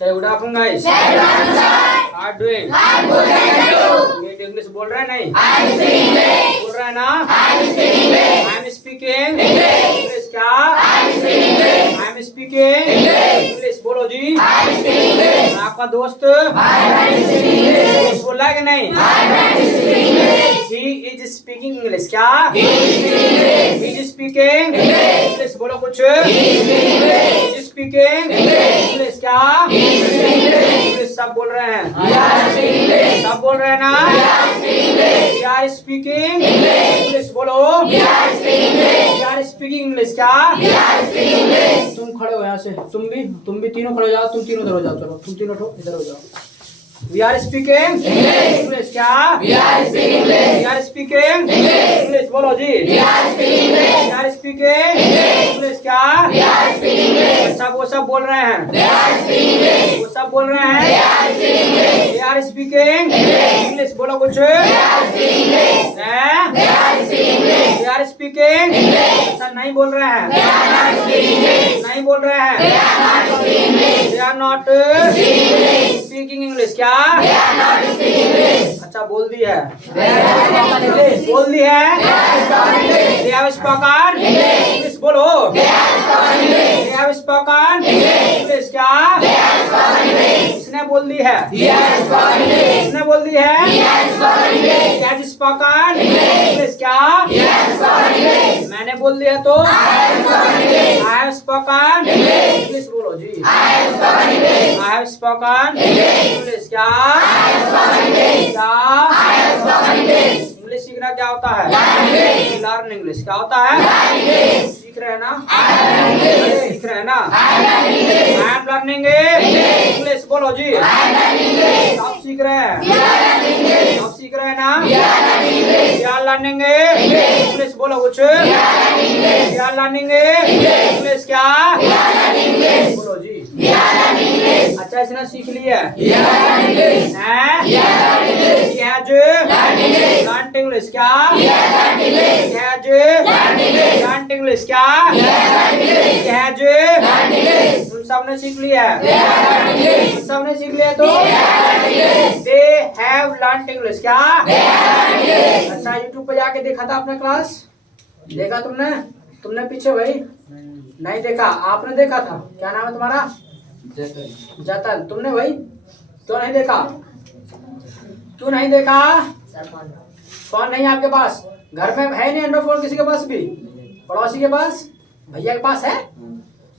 Say good afternoon guys. How are doing? ये English बोल रहे हैं नहीं? बोल रहे हैं ना? I am speaking इंग्लिश क्या? I am speaking इंग्लिश बोलो जी। आपका दोस्त इंग्लिश बोल रहा है कि नहीं? He is speaking इंग्लिश क्या? He is speaking इंग्लिश बोलो कुछ। He is speaking इंग्लिश क्या? इंग्लिश सब बोल रहे हैं। सब बोल रहे हैं ना? We are speaking इंग्लिश बोलो। We are speaking इंग्लिश क्या? तुम खड़े हो यहाँ से, तुम भी तीनों खड़े हो जाओ, तुम तीनों इधर हो जाओ, चलो तुम तीनों इधर हो जाओ। We are speaking इंग्लिश क्या? We are speaking इंग्लिश बोलो जी। We are speaking इंग्लिश क्या? सब वो सब बोल रहे हैं। वो सब बोल रहे हैं। They are speaking इंग्लिश बोलो कुछ। They are speaking ऐसा नहीं बोल रहे हैं। नहीं बोल रहे हैं। They are not speaking English क्या? अच्छा बोल दी है। बोल दी है। They have spoken इंग्लिश बोलो। They have spoken इंग्लिश क्या? इसने बोल दी है। इसने बोल दी है। He has spoken इंग्लिश क्या? मैंने बोल दिया तो I have spoken इंग्लिश बोलो जी। I have spoken इंग्लिश क्या? इंग्लिश सीखना क्या होता है? लर्न इंग्लिश क्या होता है? सीख रहे हैं ना? सीख रहे हैं ना? आई एम लर्निंग इंग्लिश बोलो जी। आप सीख रहे हैं? आप सीख रहे हैं ना? वी आर लर्निंग इंग्लिश बोलो कुछ। वी आर लर्निंग इंग्लिश क्या? बोलो जी। अच्छा इसने सीख लिया लर्न इंग्लिश क्या? लर्न इंग्लिश क्या? तुम सबने सीख लिया है। तुम सबने सीख लिया तो दे हैव लर्न इंग्लिश क्या? अच्छा यूट्यूब पे जाके देखा था आपने क्लास? देखा तुमने पीछे भाई नहीं देखा? आपने देखा था? क्या नाम है तुम्हारा? जतन। तुमने भाई क्यों नहीं देखा? क्यों नहीं देखा? फोन नहीं आपके पास? घर में है नहीं एंड्रॉइड फोन किसी के पास भी? पड़ोसी के पास? भैया के पास है?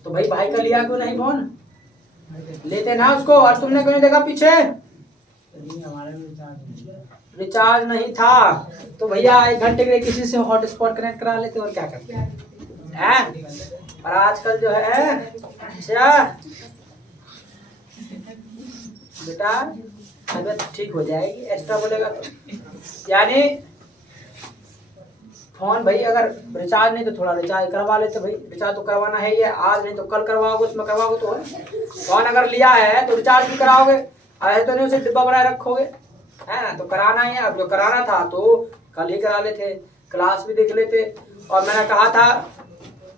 तो भाई का लिया क्यों नहीं फोन? लेते ना उसको। और तुमने क्यों नहीं देखा पीछे? रिचार्ज नहीं था तो भैया 1 घंटे के लिए किसी से हॉटस्पॉट कनेक्ट करा लेते और क्या करते हैं? और आजकल जो है अच्छा बेटा तबियत ठीक हो जाएगी एक्स्ट्रा बोलेगा तो। यानी फोन भाई अगर रिचार्ज नहीं तो थोड़ा रिचार्ज करवा लेते भाई। रिचार्ज तो करवाना है ये, आज नहीं तो कल करवाओगे, उसमें करवाओगे तो फोन अगर लिया है तो रिचार्ज भी कराओगे। ऐसे तो नहीं उसे डिब्बा बनाए रखोगे, है ना? तो कराना ही है। अब जो कराना था तो कल ही करा लेते, क्लास भी देख लेते। और मैंने कहा था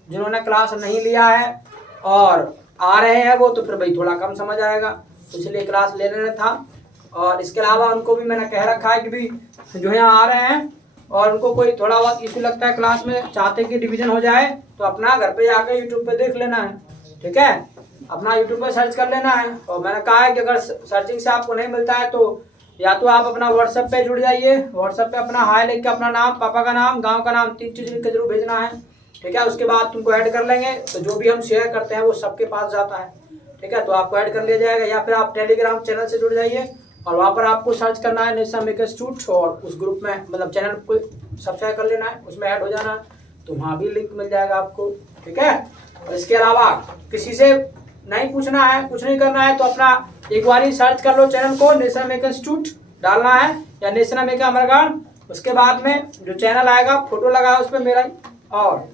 जिन्होंने क्लास नहीं लिया है और आ रहे हैं वो तो फिर भाई थोड़ा कम समझ आएगा, तो इसलिए क्लास ले लेना था। और इसके अलावा उनको भी मैंने कह रखा है कि भी जो यहाँ आ रहे हैं और उनको कोई थोड़ा बहुत इशू लगता है क्लास में, चाहते कि डिवीजन हो जाए, तो अपना घर पे जाकर यूट्यूब पे देख लेना है। ठीक है, अपना यूट्यूब पे सर्च कर लेना है। और मैंने कहा है कि अगर सर्चिंग से आपको नहीं मिलता है तो या तो आप अपना व्हाट्सएप पे जुड़ जाइए। व्हाट्सएप पे अपना हाय लिख के अपना नाम, पापा का नाम, गाँव का नाम, 3 चीज़ लिख के जरूर भेजना है। ठीक है, उसके बाद तुमको ऐड कर लेंगे तो जो भी हम शेयर करते हैं वो सबके पास जाता है। ठीक है, तो आपको ऐड कर लिया जाएगा। या फिर आप टेलीग्राम चैनल से जुड़ जाइए और वहाँ पर आपको सर्च करना है नेशनल मेकर इंस्टीट्यूट और उस ग्रुप में मतलब चैनल को सब्सक्राइब कर लेना है, उसमें ऐड हो जाना है, तो वहाँ भी लिंक मिल जाएगा आपको। ठीक है, और इसके अलावा किसी से नहीं पूछना है, कुछ नहीं करना है, तो अपना एक बार ही सर्च कर लो चैनल को, नेशनल मेकर इंस्टीट्यूट डालना है या नेशनल मेकर अमरगढ़। उसके बाद में जो चैनल आएगा फोटो लगा है उस पर मेरा, और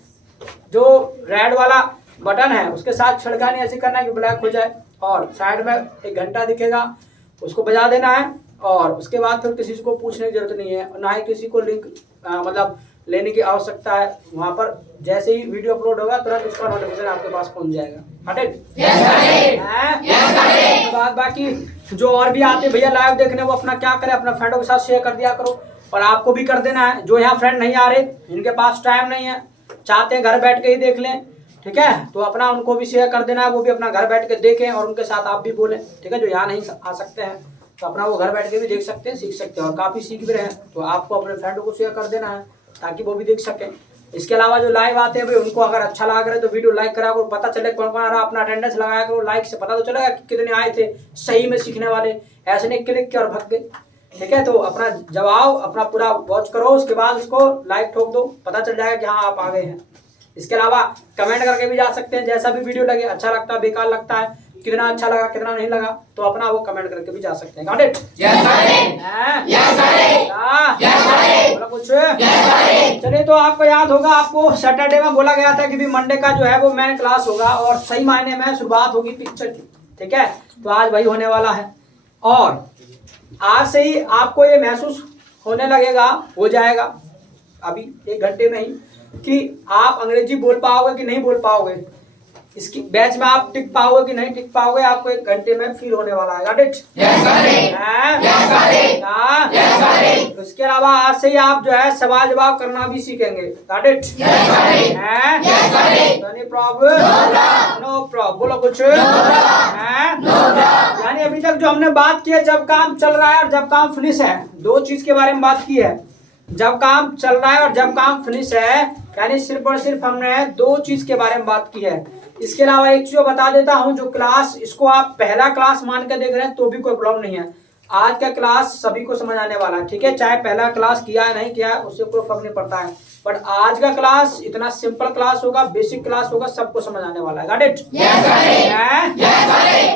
जो रेड वाला बटन है उसके साथ छिड़कानी ऐसे करना है कि ब्लैक हो जाए, और साइड में 1 घंटा दिखेगा उसको बजा देना है। और उसके बाद फिर किसी को पूछने की जरूरत नहीं है, ना ही किसी को लिंक मतलब लेने की आवश्यकता है। वहाँ पर जैसे ही वीडियो अपलोड होगा तुरंत उसका नोटिफिकेशन आपके पास पहुँच जाएगा। बात बाकी जो और भी आते भैया लाइव देखने, वो अपना क्या करें, अपना फ्रेंडों के साथ शेयर कर दिया करो। और आपको भी कर देना है, जो यहाँ फ्रेंड नहीं आ रहे, इनके पास टाइम नहीं है, चाहते हैं घर बैठ के ही देख लें, ठीक है, तो अपना उनको भी शेयर कर देना है, वो भी अपना घर बैठ के देखें और उनके साथ आप भी बोलें, ठीक है। जो यहाँ नहीं आ सकते हैं तो अपना वो घर बैठ के भी देख सकते हैं, सीख सकते हैं, और काफ़ी सीख भी रहे हैं। तो आपको अपने फ्रेंडों को शेयर कर देना है ताकि वो भी देख सकें। इसके अलावा जो लाइव आते हैं भाई, उनको अगर अच्छा लगा करे तो वीडियो लाइक करा करो, पता चले कौन कौन आ रहा, अपना अटेंडेंस लगाया करो। लाइक से पता तो चलेगा कि कितने आए थे सही में सीखने वाले, ऐसे नहीं क्लिक किया और भग गए, ठीक है। तो अपना जवाब अपना पूरा वॉच करो, उसके बाद उसको लाइक ठोक दो, पता चल जाएगा कि हाँ आप आ गए हैं। इसके अलावा कमेंट करके भी जा सकते हैं, जैसा भी वीडियो लगे, अच्छा लगता है, बेकार लगता है, कितना अच्छा लगा कितना नहीं लगा, तो अपना वो कमेंट करके भी जा सकते हैं। Got it? कुछ चलिए, तो आपको याद होगा, आपको सैटरडे में बोला गया था कि भी मंडे का जो है वो मेन क्लास होगा और सही मायने में शुरुआत होगी पिक्चर की, ठीक है। तो आज वही होने वाला है और आज से ही आपको ये महसूस होने लगेगा, हो जाएगा अभी 1 घंटे में ही, कि आप अंग्रेजी बोल पाओगे कि नहीं बोल पाओगे, इसकी बैच में आप टिक पाओगे कि नहीं टिक पाओगे, आपको 1 घंटे में फील होने वाला है। Got it? उसके अलावा आज से ही आप जो है सवाल जवाब करना भी सीखेंगे। Got it? Any problem? No problem. बोलो कुछ। यानी अभी तक जो हमने बात की है, जब काम चल रहा है और जब काम फिनिश है, 2 चीज के बारे में बात की है। जब काम चल रहा है और जब काम फिनिश है, यानी सिर्फ और सिर्फ हमने 2 चीज के बारे में बात की है। इसके अलावा एक चीज बता देता हूं, जो क्लास, इसको आप पहला क्लास मान के देख रहे हैं तो भी कोई प्रॉब्लम नहीं है। आज का क्लास सभी को समझ आने वाला है, ठीक है। चाहे पहला क्लास किया है नहीं किया है, उससे कोई फर्क नहीं पड़ता है, बट आज का क्लास इतना सिंपल क्लास होगा, बेसिक क्लास होगा, सबको समझ आने वाला है। Got it?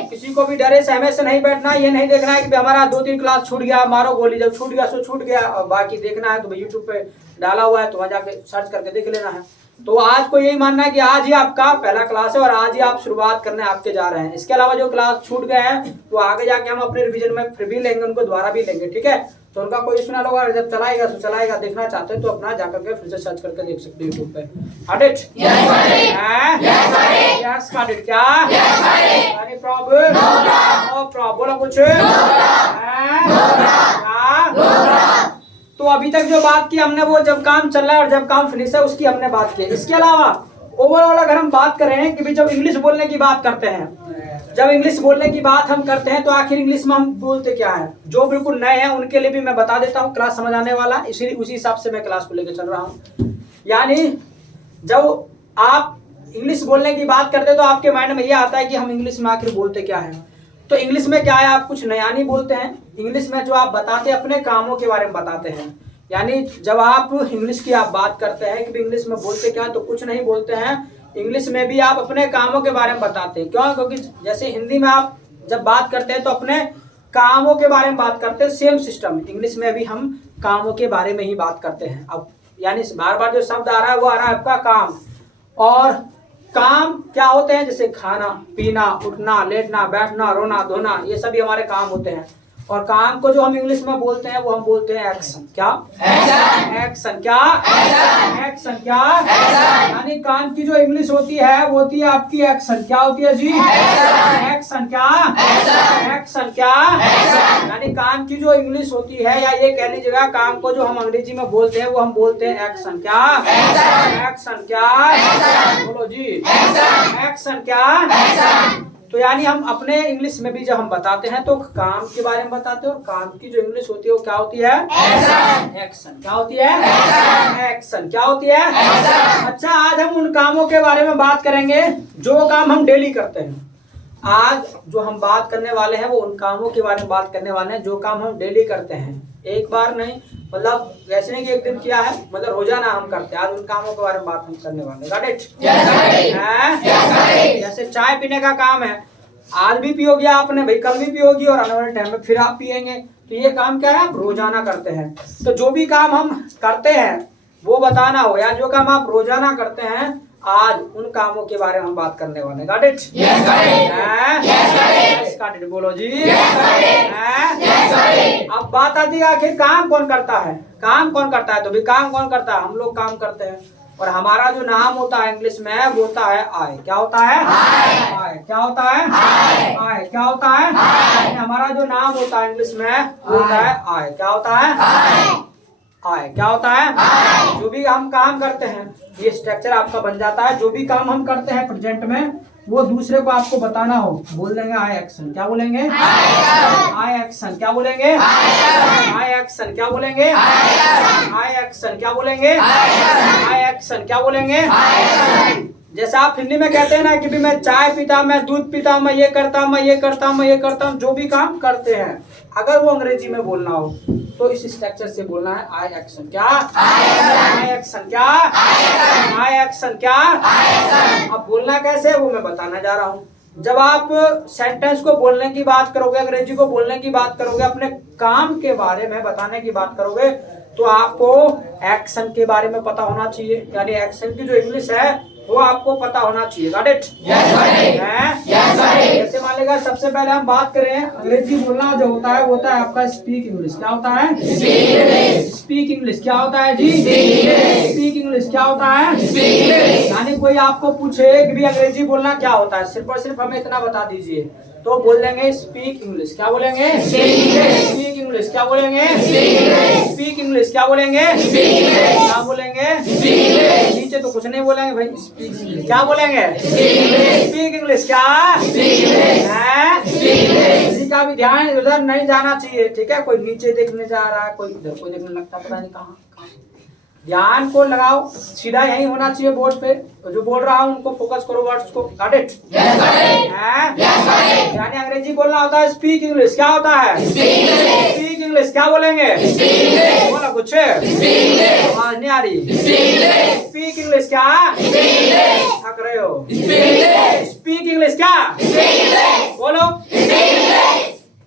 किसी को भी डरे सहमे से नहीं बैठना, ये नहीं देखना है कि हमारा 2-3 क्लास छूट गया, मारो गोली, जब छूट गया सो छूट गया, और बाकी देखना है तो यूट्यूब पे डाला हुआ है, तो वहां जाके सर्च करके देख लेना है। तो आज को यही मानना है कि आज ही आपका पहला क्लास है और आज ही आप शुरुआत करने आपके जा रहे हैं। इसके अलावा जो क्लास छूट गए हैं तो आगे जाके हम अपने रिवीजन में फिर भी लेंगे, उनको दोबारा भी लेंगे, ठीक है। तो उनका कोई इशू ना होगा, जब चलाएगा तो चलाएगा, देखना चाहते हैं तो अपना जाकर के फिर से सर्च करके देख सकते हैं यूट्यूब पे। Got it? Yes got it. क्या एनी प्रॉब्लम? No problem. बोलो कुछ। तो अभी तक जो बात की हमने, वो जब काम चल रहा है और जब काम फिनिश है उसकी हमने बात की। इसके अलावा ओवरऑल अगर हम बात करें कि भी जब इंग्लिश बोलने की बात करते हैं, जब इंग्लिश बोलने की बात हम करते हैं तो आखिर इंग्लिश में हम बोलते क्या है, जो बिल्कुल नए हैं उनके लिए भी मैं बता देता हूँ, क्लास समझ आने वाला, इसीलिए उसी हिसाब से मैं क्लास को लेकर चल रहा हूँ। यानी जब आप इंग्लिश बोलने की बात करते हैं तो आपके माइंड में ये आता है कि हम इंग्लिश में आखिर बोलते क्या है। तो इंग्लिश में क्या है, आप कुछ नया नहीं बोलते हैं। इंग्लिश में जो आप बताते हैं अपने कामों के बारे में बताते हैं। यानी जब आप इंग्लिश की आप बात करते हैं कि इंग्लिश में बोलते क्या, तो कुछ नहीं बोलते हैं, इंग्लिश में भी आप अपने कामों के बारे में बताते हैं। क्यों? क्योंकि जैसे हिंदी में आप जब बात करते हैं तो अपने कामों के बारे में बात करते हैं, सेम सिस्टम इंग्लिश में भी हम कामों के बारे में ही बात करते हैं। अब यानी बार बार जो शब्द आ रहा है वो आ रहा है आपका काम। और काम क्या होते हैं, जैसे खाना पीना, उठना, लेटना, बैठना, रोना धोना, ये सभी हमारे काम होते हैं। और काम को जो हम इंग्लिश में बोलते हैं वो हम बोलते हैं एक्शन। क्या? एक्शन। क्या? एक्शन। क्या? यानी काम की जो इंग्लिश होती है वो होती है आपकी एक्शन। क्या होती है जी? एक्शन। क्या? एक्शन। क्या? यानी काम की जो इंग्लिश होती है, या ये कह लीजिएगा काम को जो हम अंग्रेजी में बोलते हैं वो हम बोलते हैं एक्शन। क्या? एक्शन। क्या? बोलो जी। एक्शन। क्या? तो यानी हम अपने इंग्लिश में भी जब हम बताते हैं तो काम के बारे में बताते हैं, और काम की जो इंग्लिश होती है वो क्या होती है? एक्शन। क्या होती है? एक्शन। क्या होती है? अच्छा, आज हम उन कामों के बारे में बात करेंगे जो काम हम डेली करते हैं। आज जो हम बात करने वाले हैं वो उन कामों के बारे में बात करने वाले हैं जो काम हम डेली करते हैं। एक बार नहीं, मतलब वैसे नहीं कि एक दिन किया है, मतलब रोजाना हम करते हैं। आज उन कामों के बारे में बात हम करने वाले हैं। Got it? जैसे चाय पीने का काम है, आज भी पियोगे आपने भाई, कल भी पियोगी और आने वाले टाइम में फिर आप पियेंगे। तो ये काम क्या है, आप रोजाना करते हैं। तो जो भी काम हम करते हैं वो बताना हो, या जो काम आप रोजाना करते हैं, आज उन कामों के बारे में हम बात करने वाले हैं। Got it? Got it. बोलो जी। अब बात आती है आखिर काम कौन करता है। काम कौन करता है? तो भी काम कौन करता है? हम लोग काम करते हैं। और हमारा जो नाम होता है इंग्लिश में वो होता है आई। क्या होता है? आई। क्या होता है? आई। क्या होता है? हमारा जो नाम होता है इंग्लिश में वो होता है आई। क्या होता है? आई। क्या होता है? जो भी हम काम करते हैं ये स्ट्रक्चर आपका बन जाता है। जो भी काम हम करते हैं प्रेजेंट में वो दूसरे को आपको बताना हो, बोल देंगे आई एक्शन। क्या बोलेंगे? आई एक्शन। क्या बोलेंगे? आई एक्शन। क्या बोलेंगे? आई एक्शन। क्या बोलेंगे? आई एक्शन। क्या बोलेंगे? जैसे आप हिंदी में कहते हैं ना कि भी मैं चाय पीता हूं, मैं दूध पीता हूं, मैं ये करता हूं, मैं ये करता हूं, मैं ये करता हूं, जो भी काम करते हैं अगर वो अंग्रेजी में बोलना हो तो इस स्ट्रक्चर से बोलना है आई एक्शन। क्या? I action. क्या? I action. क्या? अब बोलना कैसे वो मैं बताने जा रहा हूँ। जब आप सेंटेंस को बोलने की बात करोगे, अंग्रेजी को बोलने की बात करोगे, अपने काम के बारे में बताने की बात करोगे तो आपको एक्शन के बारे में पता होना चाहिए, यानी एक्शन की जो इंग्लिश है वो आपको पता होना चाहिए। Got it? जैसे मान लीजिए सबसे पहले हम बात करें अंग्रेजी बोलना जो होता है वो होता है आपका स्पीक इंग्लिश। क्या होता है? Speak English. क्या होता है जी? Speak English. क्या होता है? यानी कोई आपको पूछे कि भी अंग्रेजी बोलना क्या होता है, सिर्फ और सिर्फ हमें इतना बता दीजिए तो बोल देंगे स्पीक इंग्लिश। क्या बोलेंगे? Speak English. क्या बोलेंगे? Speak English. क्या बोलेंगे? क्या बोलेंगे? नीचे तो कुछ नहीं बोलेंगे भाई, स्पीक। क्या बोलेंगे? Speak English. क्या है? किसी का भी ध्यान उधर नहीं जाना चाहिए, ठीक है? कोई नीचे देखने जा रहा है, कोई इधर, कोई देखने लगता पता नहीं कहाँ। ध्यान को लगाओ, सीधा यही होना चाहिए बोर्ड पे। तो जो बोल रहा हूँ उनको फोकस करो, वर्ड्स को। Got it? यानी अंग्रेजी बोलना होता है स्पीक इंग्लिश। क्या होता है? Speak English. क्या बोलेंगे? बोला कुछ आवाज नहीं आ रही। Speak English. क्या थक रहे हो? Speak English. क्या बोलो?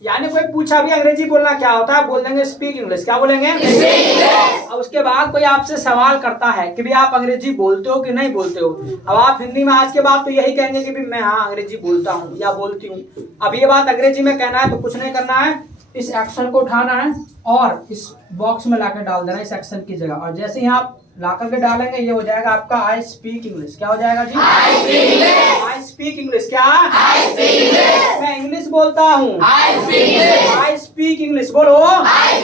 यानी कोई पूछा भी अंग्रेजी बोलना क्या होता है, बोल देंगे स्पीक इंग्लिश। क्या बोलेंगे? अब उसके बाद कोई आपसे सवाल करता है कि भी आप अंग्रेजी बोलते हो कि नहीं बोलते हो। अब आप हिंदी में आज के बाद तो यही कहेंगे कि भी मैं हाँ अंग्रेजी बोलता हूँ या बोलती हूँ। अब ये बात अंग्रेजी में कहना है तो कुछ नहीं करना है, इस एक्शन को उठाना है और इस बॉक्स में लाकर डाल देना इस एक्शन की जगह। और जैसे ही आप ला करके डालेंगे ये हो जाएगा आपका आई स्पीक इंग्लिश। क्या हो जाएगा जी? आई स्पीक इंग्लिश। क्या? मैं इंग्लिश बोलता हूँ। आई स्पीक इंग्लिश। बोलो आई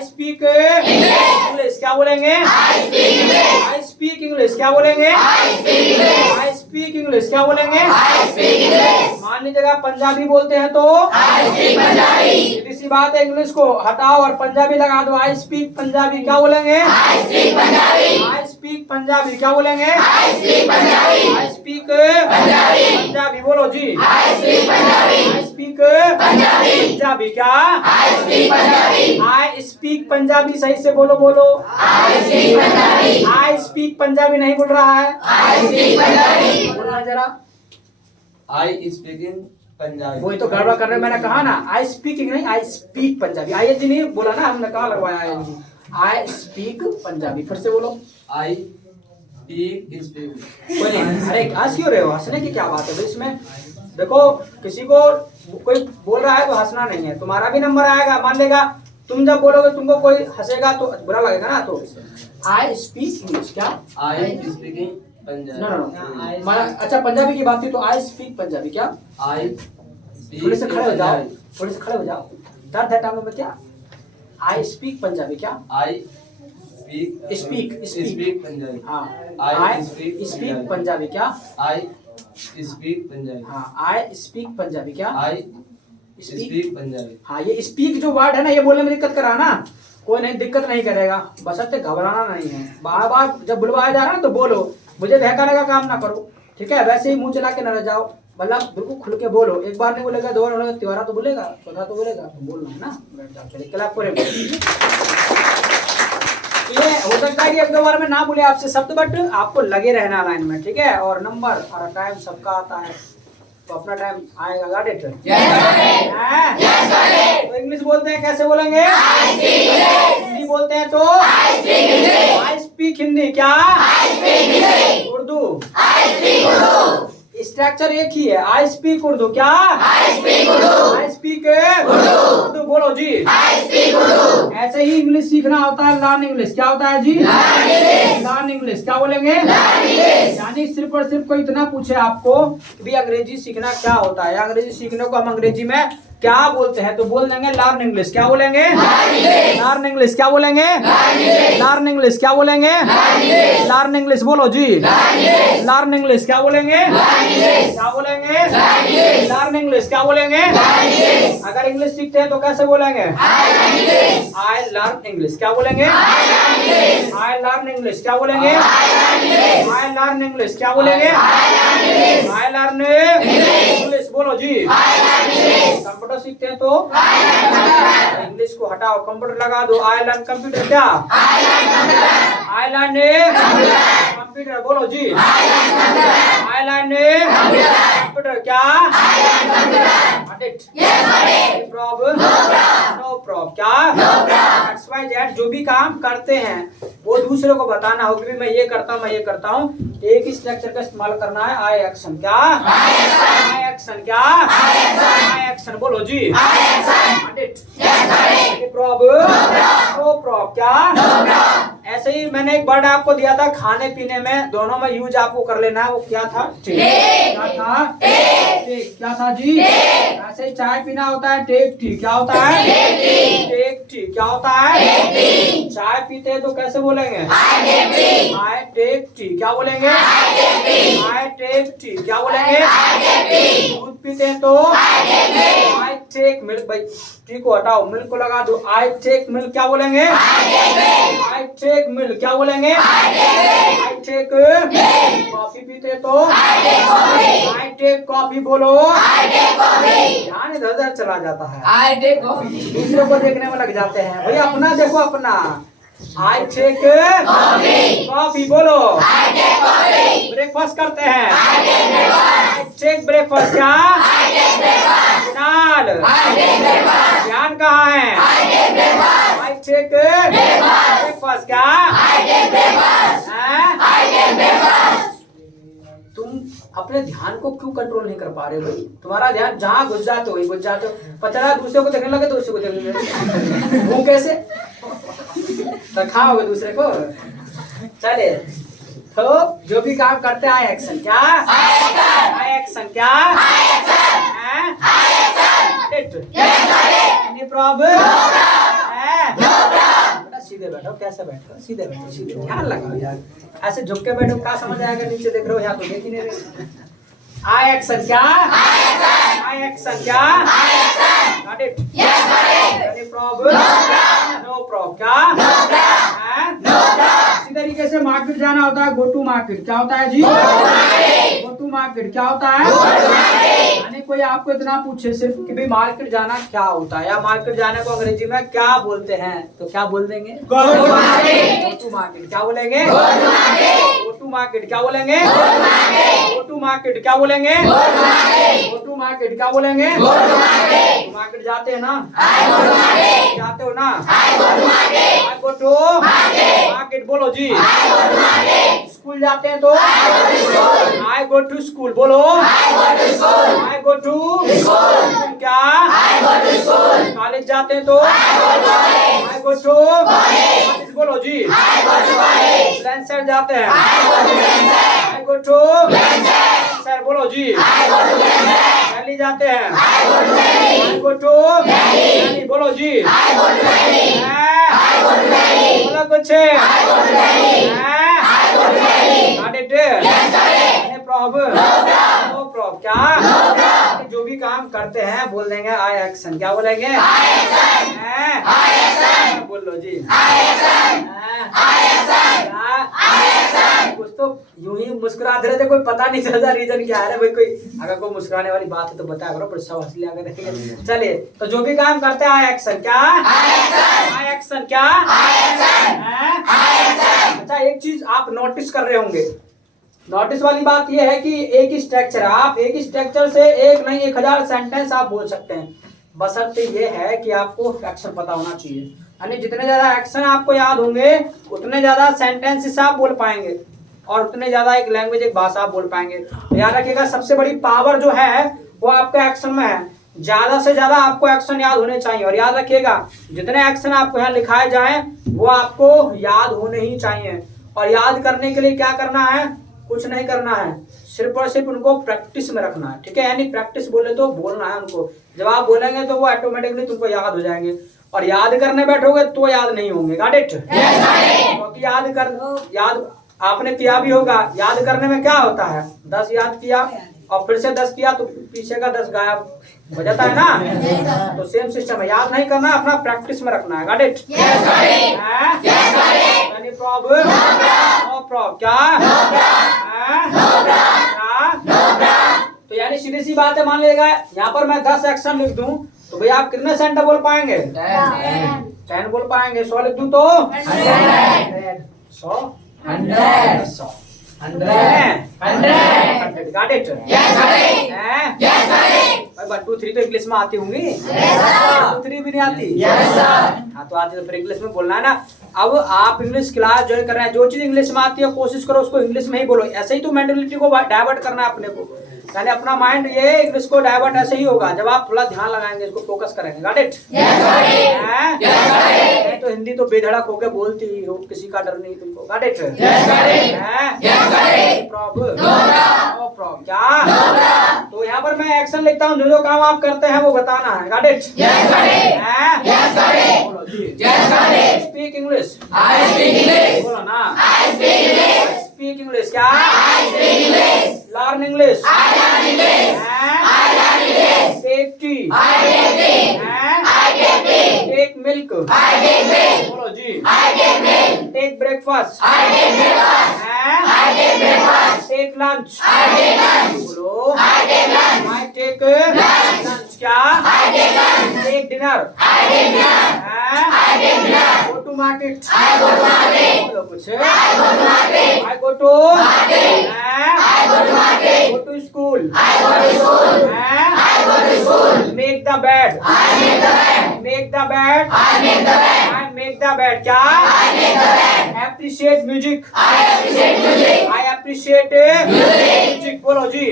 स्पीक इंग्लिश। क्या बोलेंगे? आई स्पीक इंग्लिश। क्या बोलेंगे? आई स्पीक इंग्लिश। क्या बोलेंगे? मान लीजिएगा पंजाबी बोलते हैं तो सीधी सी बात है, इंग्लिश को हटाओ और पंजाबी लगा दो। आई स्पीक पंजाबी। क्या बोलेंगे? आई स्पीक पंजाबी। क्या बोलेंगे? आई स्पीक पंजाबी। बोलो जी आई स्पीक पंजाबी। क्या? I speak Punjabi. सही से बोलो, बोलो आई स्पीक पंजाबी। नहीं बोल रहा है, बोलना जरा। I speaking Punjabi. वही तो गड़बड़ कर रहे, मैंने कहा ना आई स्पीकिंग नहीं, आई स्पीक पंजाबी। आई जी नहीं बोला ना, हमने कहा लगवाया है आई स्पीक पंजाबी। फिर से बोलो आई स्पीक। कोई नहीं, अरे हंस क्यों रहे हो? हंसने की क्या बात है इसमें? देखो किसी को कोई बोल रहा है तो हंसना नहीं है, तुम्हारा भी नंबर आएगा। मान लेगा तुम जब बोलोगे तुमको कोई हंसेगा तो बुरा लगेगा ना। तो आई स्पीक इंग्लिश। क्या? I speaking Punjabi. नो अच्छा पंजाबी की बात थी तो आई स्पीक पंजाबी। क्या? आई थोड़े से खड़े हो जाओ, थोड़े से खड़े हो जाओ। दर्द है टांगों में क्या? I speak Punjabi. क्या? I speak Punjabi. हाँ आई स्पीक पंजाबी। क्या? I speak Punjabi. हाँ आई स्पीक पंजाबी। क्या? I speak Punjabi. हाँ ये स्पीक जो वर्ड है ना ये बोलने में दिक्कत कर रहा है ना, कोई नहीं दिक्कत नहीं करेगा, बशर्ते घबराना नहीं है। बार बार जब बुलवाया जा रहा है तो बोलो, मुझे बहकाने का काम ना करो, ठीक है? वैसे ही मुंह चला के न रह जाओ, मतलब बिल्कुल खुल के बोलो। एक बार नहीं बोलेगा, दो बार बोलेगा, त्योहारा तो बोलेगा, चौथा तो बोलेगा, तो बोलना है ना। बैठ जाओ, चलिए क्लैप करें। ये हो सकता है कि एक दो बार में ना बोले आपसे शब्द, बट आपको लगे रहना लाइन में, ठीक है? और नंबर और टाइम सबका आता है तो अपना टाइम आएगा। Got it? तो इंग्लिश बोलते हैं कैसे बोलेंगे? हिंदी बोलते हैं तो आई स्पीक हिंदी। क्या? उर्दू। इस स्ट्रक्चर एक ही है। I speak Urdu. क्या? I speak Urdu. बोलो जी। आई स्पीक उर्दू। ऐसे ही इंग्लिश सीखना होता है, लर्न इंग्लिश। क्या होता है जी? Learn English. क्या बोलेंगे? यानी सिर्फ और सिर्फ कोई इतना पूछे आपको कि भी अंग्रेजी सीखना क्या होता है, अंग्रेजी सीखने को हम अंग्रेजी में क्या बोलते हैं, तो बोल देंगे लर्न इंग्लिश। क्या बोलेंगे? Learn English. क्या बोलेंगे? Learn English. क्या बोलेंगे? Learn English. बोलो जी। Learn English. क्या बोलेंगे? क्या बोलेंगे? Learn English. क्या बोलेंगे? अगर इंग्लिश सीखते हैं तो कैसे बोलेंगे? I learn English. क्या बोलेंगे? I learn English. क्या बोलेंगे? I learn English. क्या बोलेंगे? I learn English. बोलो जी। कंप्यूटर सीखते हैं तो इंग्लिश को हटाओ, कंप्यूटर लगा दो। I learn computer. क्या? I learn computer. बोलो जी। I learn computer. क्या? No problem. क्या? XYZ जो भी काम करते हैं वो दूसरे को बताना होगा कि मैं ये करता हूँ, मैं ये करता हूँ। एक ही स्ट्रक्चर का इस्तेमाल करना है। आई एक्शन। क्या? I action. क्या? I action. बोलो जी। No problem. क्या? ऐसे ही मैंने एक वर्ड आपको दिया था खाने पीने में, दोनों में यूज आपको कर लेना है। वो क्या था? क्या था? टेक। क्या था जी? ऐसे ही चाय पीना होता है, टेक टी। क्या होता है? Take tea. क्या होता है? चाय पीते हैं तो कैसे बोलेंगे? I take tea. क्या बोलेंगे? I take tea. क्या बोलेंगे? दूध पीते हैं तो आई टेक मिल्क। भाई टी को हटाओ, मिल्क को लगा दो। I take milk. क्या बोलेंगे? I take milk. क्या बोलेंगे? आई टेक कॉफी पीते तो आई टेक कॉफी। बोलो। ध्यान इधर उधर चला जाता है, आई टेक कॉफी। दूसरे को देखने में लग जाते हैं। भाई अपना देखो अपना। I take coffee. बोलो। ब्रेकफास्ट करते हैं। I take breakfast. क्या? दाल। ध्यान कहाँ है? I take breakfast. क्या? तुम अपने ध्यान को क्यों कंट्रोल नहीं कर पा रहे हो भाई? तुम्हारा ध्यान जहाँ घुस जाते हो वही घुस जाते हो। पचड़ा दूसरे को देखने लगे तो दूसरे को देखने लगे। मुंह कैसे तो खाओगे दूसरे को? चले तो जो भी काम करते हैं आई एक्शन। क्या? I action. क्या? Any problem? सीधे बैठो। कैसे बैठो? सीधे बैठो। सीधे ध्यान लगाओ यार। ऐसे झुक के बैठो, क्या समझ आएगा? नीचे देख रहे हो, यहाँ तो देख ही नहीं रहे। I action. क्या? I action. क्या? Got it? Any problem? No problem. क्या? इसी तरीके से मार्केट जाना होता है, गो टू मार्केट। क्या होता है जी? गो टू मार्केट। क्या होता है? यानी कोई आपको इतना पूछे सिर्फ कि भाई मार्केट जाना क्या होता है, या मार्केट जाने को अंग्रेजी में क्या बोलते हैं, तो क्या बोल देंगे? Go to market. क्या बोलेंगे? Go to market. क्या बोलेंगे? Go to market. क्या बोलेंगे? Go to market. क्या बोलेंगे? मार्केट जाते हैं ना? जाते हो ना? I go to market. बोलो जी। स्कूल जाते हैं तो आई गो टू स्कूल। बोलो। I go to school. क्या? कॉलेज जाते हैं तो आई गो टू कॉलेज। बोलो जी। लेंसर जाते हैं आई गो टू सर। बोलो जी। दिल्ली जाते हैं आई गो टू दिल्ली। बोलो जी। बोलो कुछ। प्रॉब्लम? No problem. क्या? जो भी काम करते हैं बोल देंगे आई एक्शन। क्या बोलेंगे? बोल लो जी। कुछ तो यूं ही मुस्कुराते रहते, कोई पता नहीं चलता रीजन क्या है भाई। कोई अगर कोई मुस्कुराने वाली बात है तो बताया करो, पर सब हंस लिया करेंगे। चलिए तो जो भी काम करते हैं आई एक्शन। क्या? I action. क्या? अच्छा एक चीज आप नोटिस कर रहे होंगे, नोटिस वाली बात यह है कि एक ही स्ट्रक्चर, आप एक ही स्ट्रक्चर से एक नहीं 1000 सेंटेंस आप बोल सकते हैं, बशर्ते ये है कि आपको एक्शन पता होना चाहिए। यानी जितने ज्यादा एक्शन आपको याद होंगे उतने ज्यादा सेंटेंसेस आप बोल पाएंगे। और उतने ज्यादा एक लैंग्वेज, एक भाषा आप बोल पाएंगे। तो याद रखिएगा, सबसे बड़ी पावर जो है वो आपका एक्शन में है। ज्यादा से ज्यादा आपको एक्शन याद होने चाहिए। और याद रखिएगा, जितने एक्शन आपको यहाँ लिखाए जाएं वो आपको याद होने ही चाहिए। और याद करने के लिए क्या करना है? कुछ नहीं करना है, सिर्फ और सिर्फ उनको प्रैक्टिस में रखना है। ठीक है, यानी प्रैक्टिस बोले तो बोलना है उनको। जब आप बोलेंगे तो वो ऑटोमेटिकली तुमको याद हो जाएंगे। और याद करने बैठोगे तो याद नहीं होंगे। Got it? क्योंकि याद आपने किया भी होगा। याद करने में क्या होता है, 10 याद किया और फिर से 10 किया तो पीछे का 10 गायब हो जाता है ना। तो सेम सिस्टम है, याद नहीं करना, अपना प्रैक्टिस में रखना है। Got it? Any problem? No problem. क्या? तो यानी सीधी सी बात है, मान लीजिएगा यहाँ पर मैं 10 एक्शन लिख दूं तो भैया आप कितने सेंटर बोल पाएंगे? 10 बोल पाएंगे। 100 लिख दूं तो 100 100 गॉट इट? बट 2 3 तो इंग्लिश में आती होंगी। 2 3 भी नहीं आती? हाँ तो आती तो फिर इंग्लिश में बोलना है ना। अब आप इंग्लिश क्लास ज्वाइन कर रहे हैं, जो चीज इंग्लिश में आती है कोशिश करो उसको इंग्लिश में ही बोलो। ऐसे ही तो मेंटलिटी को डाइवर्ट करना है अपने को, यानी अपना माइंड ये इंग्लिश को डाइवर्ट ऐसे ही होगा जब आप थोड़ा ध्यान लगाएंगे, इसको फोकस करेंगे। Got it? तो हिंदी तो बेधड़क होके बोलती ही हो, किसी का डर नहीं तुमको। Got it? Problem? No problem. क्या? तो यहाँ पर मैं एक्शन लिखता हूँ, जो जो काम आप करते हैं वो बताना है। Got it? Speak English. बोलो ना। Speak English. क्या? Learn English. Take tea. Take milk. बोलो जी। Take breakfast. Take lunch. बोलो। I take lunch. क्या? Take dinner. Go to market. बोलो कुछ। I go to go to school. Make the bed. Make the bed. I make the bed. क्या? Appreciate music. I appreciate music. बोलो जी।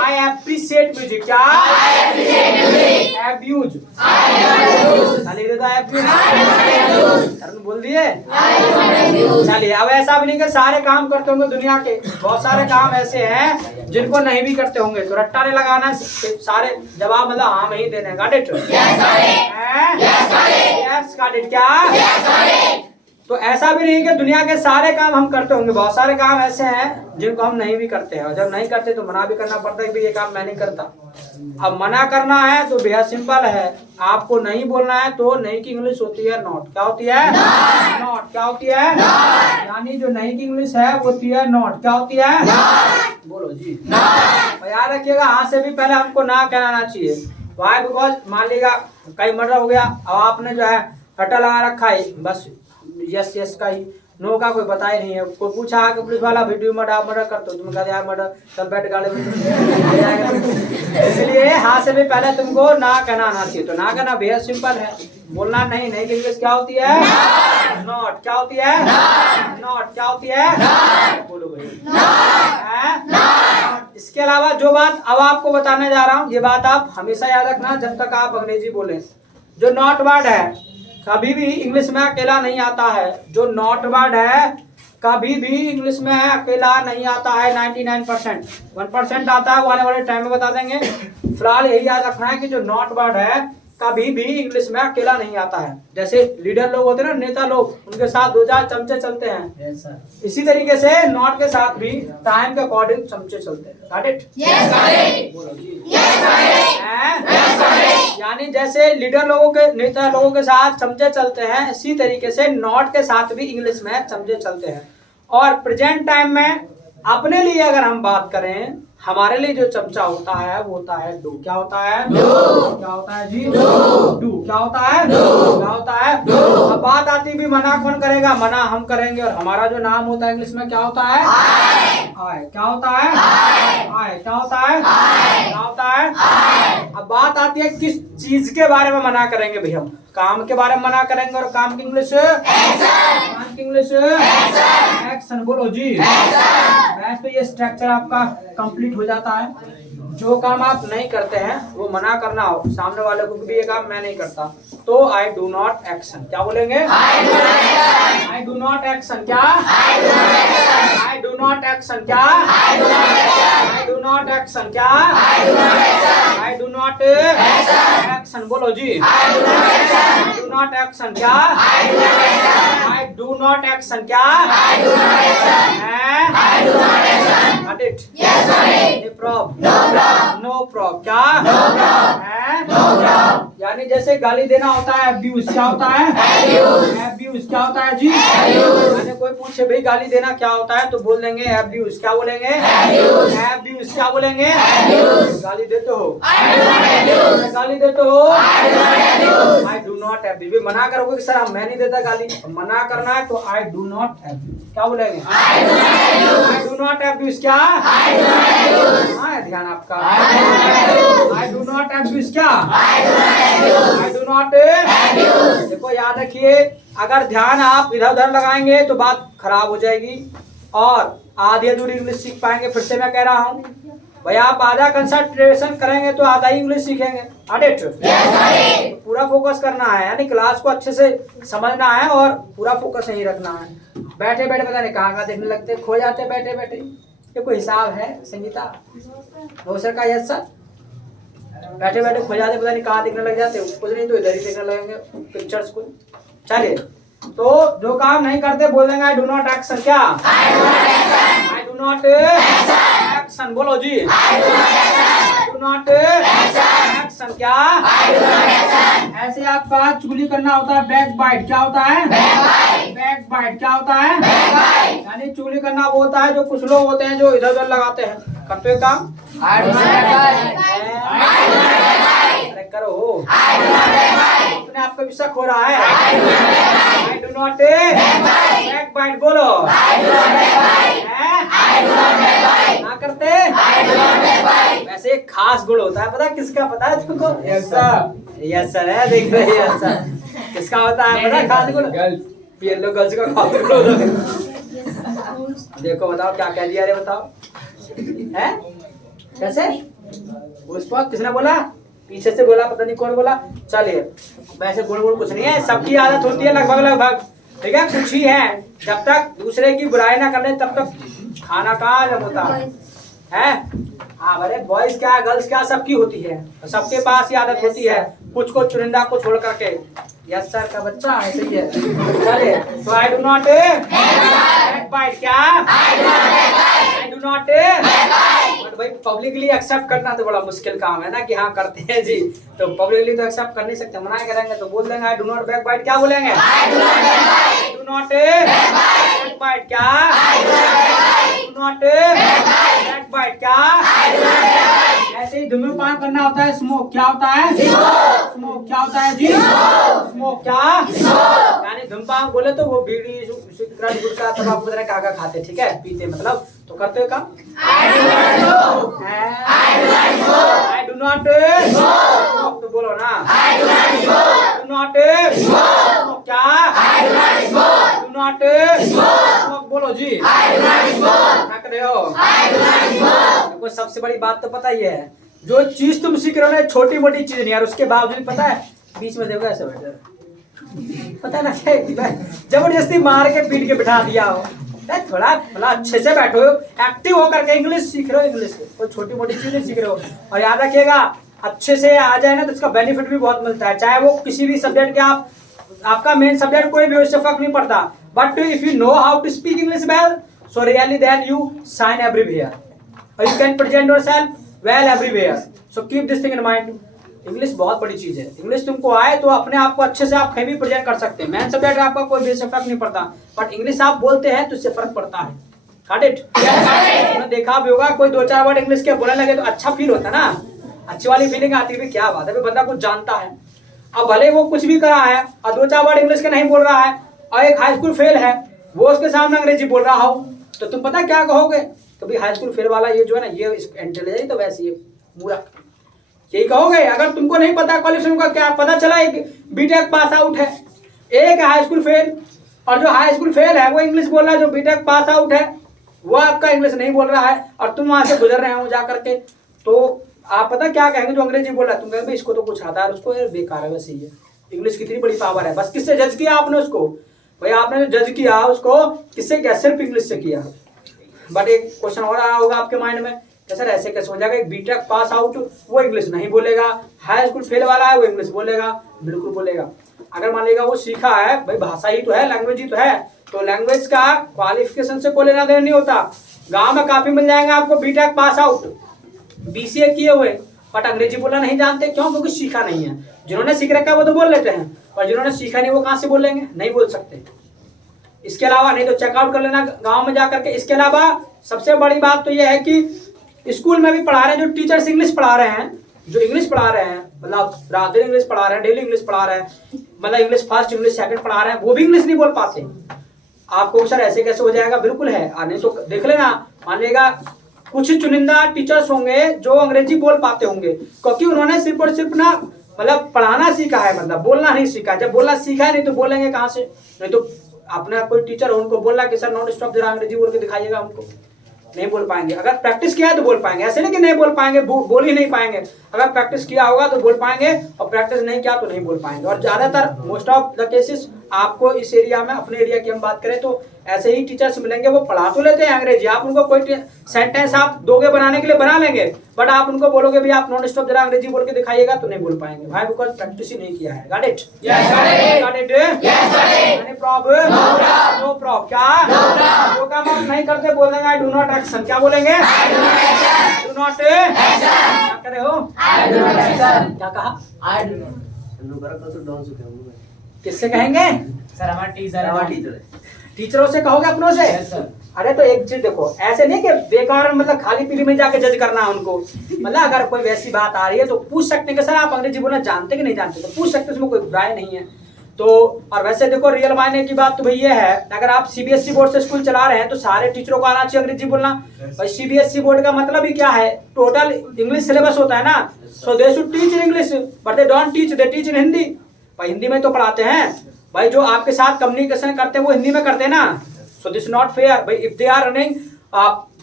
I appreciate music. क्या? Abuse. बोल दिए। चलिए, अब ऐसा भी नहीं कि सारे काम करते होंगे दुनिया के, बहुत सारे काम ऐसे हैं जिनको नहीं भी करते होंगे। तो रट्टा नहीं लगाना, सारे जवाब मतलब हाँ में ही देने। Got it? Yes got it? क्या? तो ऐसा भी नहीं कि दुनिया के सारे काम हम करते होंगे, बहुत सारे काम ऐसे हैं जिनको हम नहीं भी करते हैं। और जब नहीं करते तो मना भी करना पड़ता है कि ये काम मैं नहीं करता। अब मना करना है तो बेहद सिंपल है, आपको नहीं बोलना है तो नहीं की इंग्लिश होती है नॉट। क्या होती है? नॉट। क्या होती है? यानी जो नहीं की इंग्लिश है वो होती है नॉट। क्या होती है? बोलो जी। याद रखिएगा, हाथ से भी पहले हमको ना कहना चाहिए। वाई? बिकॉज मान लीजिएगा कहीं मर्डर हो गया, अब आपने जो है रट्टा लगा रखा है, बस यस यस का ही, नो का कोई पता ही नहीं है। कोई पूछा कि पुलिस वाला वीडियो मर्डर करते हो, तुम कहते यार मर्डर, चल बैठ गाड़ी में। इसलिए हाथ से भी पहले तुमको ना कहना आना चाहिए। तो ना कहना बेहद सिंपल है, बोलना नहीं। नहीं इंग्लिश क्या होती है? नॉट। क्या होती है? नॉट। क्या होती है? बोलो भाई। इसके अलावा जो बात अब आपको बताने जा रहा हूँ, ये बात आप हमेशा याद रखना जब तक आप अंग्रेजी बोले। जो नॉट वर्ड है कभी भी इंग्लिश में अकेला नहीं आता है। जो नॉट वर्ड है कभी भी इंग्लिश में अकेला नहीं आता है। 99%, 1% आता है, वो आने वाले टाइम में बता देंगे। फिलहाल यही याद रखना है कि जो नॉट वर्ड है कभी भी इंग्लिश में अकेला नहीं आता है। जैसे लीडर लोग होते हैं ना, नेता लोग, उनके साथ 2-4 चमचे चलते हैं। इसी तरीके से नॉट के साथ भी टाइम के अकॉर्डिंग चमचे चलते हैं। Got it? बोलो जी। यानी जैसे लीडर लोगों के, नेता लोगों के साथ चमचे चलते हैं, इसी तरीके से नॉट के साथ भी इंग्लिश में चमचे चलते हैं। और प्रेजेंट टाइम में अपने लिए अगर हम बात करें, हमारे लिए जो चमचा होता है वो होता है डू। क्या होता है? क्या होता है जी? डू। क्या होता है? क्या होता है? अब बात आती भी मना कौन करेगा? मना हम करेंगे। और हमारा जो नाम होता है इंग्लिश में क्या होता है? आए। क्या होता है? आए। क्या होता है? क्या होता है? अब बात आती आती है किस चीज के बारे में मना करेंगे भैया? हम काम के बारे में मना करेंगे, और काम की इंग्लिश काम की इंग्लिश एक्शन। बोलो जी। बस तो ये स्ट्रक्चर आपका कंप्लीट हो जाता है। जो काम आप नहीं करते हैं वो मना करना हो, सामने वाले को भी ये काम मैं नहीं करता, तो आई डू नॉट एक्शन। क्या बोलेंगे? I do not action. क्या? I do not action. क्या? I do not action. क्या? I do not action. बोलो जी। I do not action. क्या? I do not action. क्या? No prob. क्या? यानी जैसे गाली देना होता है अब्यूज, क्या होता है? अब्यूज। क्या होता है जी? यानी कोई पूछे भाई गाली देना क्या होता है, तो बोल देंगे अब्यूज। क्या बोलेंगे? अब्यूज। क्या बोलेंगे? गाली देते हो, गाली देते हो, आई डू नॉट अब्यूज। मना करोगे कि सर मैं नहीं देता गाली, मना करना है तो आई डू नॉट अब्यूज। क्या बोलेंगे? I do not abuse. क्या? हाँ ध्यान आपका। I do not abuse. क्या? I do not. देखो याद रखिए, अगर ध्यान आप इधर उधर लगाएंगे तो बात खराब हो जाएगी और आधी अधूरी इंग्लिश सीख पाएंगे। फिर से मैं कह रहा हूँ भाई, आप आधा कंसंट्रेशन करेंगे तो आधा ही इंग्लिश सीखेंगे। तो पूरा फोकस करना है, यानी क्लास को अच्छे से समझना है और पूरा फोकस यही रखना है। बैठे बैठे पता नहीं कहाँ देखने लगते, खो जाते बैठे बैठे। ये कोई हिसाब है संगीता? हो सर का? Yes sir. बैठे बैठे खो जाते, पता नहीं कहाँ देखने लग जाते, कुछ नहीं तो इधर ही देखने लगेंगे पिक्चर्स को। चलिए, तो जो काम नहीं करते बोल देंगे आई डू नॉट एक्शन। क्या? I do not action. बोलो जी। I do not action. क्या? ऐसे आपका चुगली करना होता है, बैक बाइट। क्या होता है? Backbite. क्या होता है? यानी चुगली करना वो होता है जो कुछ लोग होते हैं जो इधर उधर लगाते हैं। करते हुए काम अरे करो, अपने आप का भी शक हो रहा है। I do not backbite. बोलो ना करते। वैसे एक खास गुण होता है, पता किसका? पता है तुमको? Yes sir. यस सर है, देख रहे हैं। यस सर किसका होता है पता? खास गुण ये लोग गर्ल्स का खास गुण होता है। देखो बताओ क्या कह दिया रे, बताओ है कैसे? उस पर किसने बोला? पीछे से बोला, पता नहीं कौन बोला। चलिए, वैसे गुण गुण कुछ नहीं है, सबकी आदत होती है लगभग लगभग, ठीक है? कुछ ही है, जब तक दूसरे की बुराई ना कर ले तब तक खाना कहाँ जब होता है? हाँ अरे बॉयज क्या गर्ल्स क्या सबकी होती है, सबके पास ही आदत होती है, कुछ को चुनिंदा को छोड़ करके। यस सर का बच्चा ऐसे ही है। चलिए, तो आई डू नॉट बाइट। क्या? आई डू नॉट बट भाई पब्लिकली एक्सेप्ट करना तो बड़ा मुश्किल काम है ना, कि हाँ करते हैं जी, तो पब्लिकली तो एक्सेप्ट कर नहीं सकते, मना करेंगे तो बोल देंगे I do not backbite. क्या बोलेंगे? I do not backbite. क्या? I do not backbite. क्या? ऐसे ही धूम्रपान करना होता है, स्मोक। क्या होता है? स्मोक। क्या होता है जी? स्मोक। क्या? यानी धूम्रपान बोले तो वो बीड़ी सिगरेट गुटखा तंबाकू वगैरह क्या खाते, ठीक है, पीते, मतलब तो करते हो काम। आई डू नॉट स्मोक। तो बोलो ना आई डू नॉट स्मोक। क्या? Do not smoke. बोलो जी। क्या कर रहे हो? देखो सबसे बड़ी बात तो पता ही है, जो चीज तुम सीख रहे हो ना छोटी मोटी चीज नहीं यार, उसके बावजूद पता है बीच में देखो ऐसे बैठे, पता ना क्या जबरदस्ती मार के पीट के बिठा दिया हो। थोड़ा मतलब अच्छे से बैठो, एक्टिव होकर के इंग्लिश सीख रहे हो, इंग्लिश कोई छोटी मोटी चीज नहीं सीख रहे हो। और याद रखिएगा अच्छे से आ जाए ना तो इसका बेनिफिट भी बहुत मिलता है, चाहे वो किसी भी सब्जेक्ट के आपका मेन सब्जेक्ट कोई भी, उससे फर्क नहीं पड़ता। But if you know how to speak English well, so really then you shine everywhere or you can present yourself well everywhere, so keep this thing in mind। English बहुत बड़ी चीज है, इंग्लिश तुमको आए तो अपने आप को अच्छे से आप कहीं भी प्रेजेंट कर सकते हैं। मेन सब्जेक्ट आपका कोई भी इससे फर्क नहीं पड़ता, बट इंग्लिश आप बोलते हैं तो इससे फर्क पड़ता है। Got it? आपने देखा भी होगा कोई 2-4 वर्ड इंग्लिश के बोलने लगे तो अच्छा फील होता है ना, अच्छी वाली फीलिंग आती है, क्या बात है बंदा कुछ जानता है। अब भले वो कुछ भी करा है और 2-4 वर्ड इंग्लिश के नहीं बोल रहा है और एक हाई स्कूल फेल है, वो उसके सामने अंग्रेजी बोल रहा हो तो तुम पता क्या कहोगे? तो भाई हाई स्कूल फेल वाला ये जो है ना ये इंटेलिजेंट तो वैसे ये पूरा यही कहोगे? अगर तुमको नहीं पता क्वालिफिकेशन का क्या पता चला, एक बीटेक पास आउट है, एक हाई स्कूल फेल, और जो हाई स्कूल फेल है वो इंग्लिश बोल रहा है, जो बीटेक पास आउट है वो आपका इंग्लिश नहीं बोल रहा है, और तुम वहां से गुजर रहे हो जा करके, तो आप पता क्या कहेंगे? जो अंग्रेजी बोल रहा है तुम कहेंगे इसको तो कुछ आता है, उसको बेकार है, वैसे ही है, इंग्लिश कितनी बड़ी पावर है। बस किससे जज किया आपने उसको? भाई आपने जो जज किया उसको किससे किया? सिर्फ इंग्लिश से किया। बट एक क्वेश्चन और आया होगा आपके माइंड में कि सर ऐसे कैसे हो जाएगा? एक बीटेक पास आउट वो इंग्लिश नहीं बोलेगा, हाई स्कूल फेल वाला है वो इंग्लिश बोलेगा? बिल्कुल बोलेगा। अगर मान लीजिएगा वो सीखा है, भाई भाषा ही तो है, लैंग्वेज ही तो है, तो लैंग्वेज का क्वालिफिकेशन से कोई लेना देना नहीं होता। गांव में काफी मिल जाएंगे आपको बीटेक पास आउट, बीसीए किए हुए, बट अंग्रेजी बोलना नहीं जानते। क्यों? क्योंकि सीखा नहीं है। जिन्होंने सीख रखा है वो तो बोल लेते हैं, और जिन्होंने सीखा नहीं वो कहाँ से बोलेंगे? नहीं बोल सकते। इसके अलावा नहीं तो चेकआउट कर लेना गांव में जाकर के। इसके अलावा सबसे बड़ी बात तो यह है कि स्कूल में भी पढ़ा रहे हैं जो टीचर्स इंग्लिश पढ़ा रहे हैं, जो इंग्लिश पढ़ा रहे हैं, मतलब रात दिन इंग्लिश पढ़ा रहे हैं, डेली इंग्लिश पढ़ा रहे हैं, मतलब इंग्लिश फर्स्ट इंग्लिश सेकंड पढ़ा रहे हैं, वो भी इंग्लिश नहीं बोल पाते। आपको सर ऐसे कैसे हो जाएगा? बिल्कुल है। नहीं तो देख लेना, मान लीजिएगा कुछ चुनिंदा टीचर्स होंगे जो अंग्रेजी बोल पाते होंगे, क्योंकि उन्होंने सिर्फ और सिर्फ ना मतलब पढ़ाना सीखा है, मतलब बोलना नहीं सीखा। जब बोलना सीखा है नहीं तो बोलेंगे कहाँ से? नहीं तो अपना कोई टीचर हो उनको बोल रहा कि सर नॉन स्टॉप जरा अंग्रेजी बोल के दिखाइएगा हमको, नहीं बोल पाएंगे। अगर प्रैक्टिस किया है तो बोल पाएंगे, ऐसे नहीं कि नहीं बोल पाएंगे, बोल ही नहीं पाएंगे। अगर प्रैक्टिस किया होगा तो बोल पाएंगे, और प्रैक्टिस नहीं किया तो नहीं बोल पाएंगे। और ज्यादातर मोस्ट ऑफ द केसेस आपको इस एरिया में, अपने एरिया की हम बात करें तो ऐसे ही टीचर्स मिलेंगे, वो पढ़ा तो लेते हैं अंग्रेजी, आप उनको कोई सेंटेंस आप दोगे बनाने के लिए बना लेंगे, बट आप उनको बोलोगे भी आप नॉन स्टॉप जरा अंग्रेजी बोल के दिखाइएगा तो नहीं बोल पाएंगे। भाई बिकॉज प्रैक्टिस ही नहीं किया है। Got it? Yes got it? Yes got it. Any problem? No problem. क्या वो काम आप नहीं करते बोल देंगे आई डू नॉट एक्शन। क्या बोलेंगे? I do not action. Do not action. क्या करे हो? I do not action. क्या कहा? आई डू नॉट। किससे कहेंगे? सर हमारा टीचर है। टीचरों से कहोगे, अपनों से? अरे तो एक चीज देखो, ऐसे नहीं कि बेकार मतलब खाली पीली में जाके जज करना है उनको। मतलब अगर कोई वैसी बात आ रही है तो पूछ सकते हैं कि सर आप अंग्रेजी बोलना जानते कि नहीं जानते, तो पूछ सकते, उसमें कोई बुराई नहीं है। तो और वैसे देखो रियल मायने की बात तो भाई ये है, अगर आप सीबीएसई बोर्ड से स्कूल चला रहे हैं तो सारे टीचरों को आना चाहिए अंग्रेजी बोलना। भाई सीबीएसई बोर्ड का मतलब ही क्या है? टोटल इंग्लिश सिलेबस होता है ना, so they should teach in English, but they don't teach, they teach in Hindi. भाई हिंदी में तो पढ़ाते हैं, भाई जो आपके साथ कम्युनिकेशन करते हैं वो हिंदी में करते हैं ना, सो दिस नॉट फेयर। भाई if they are running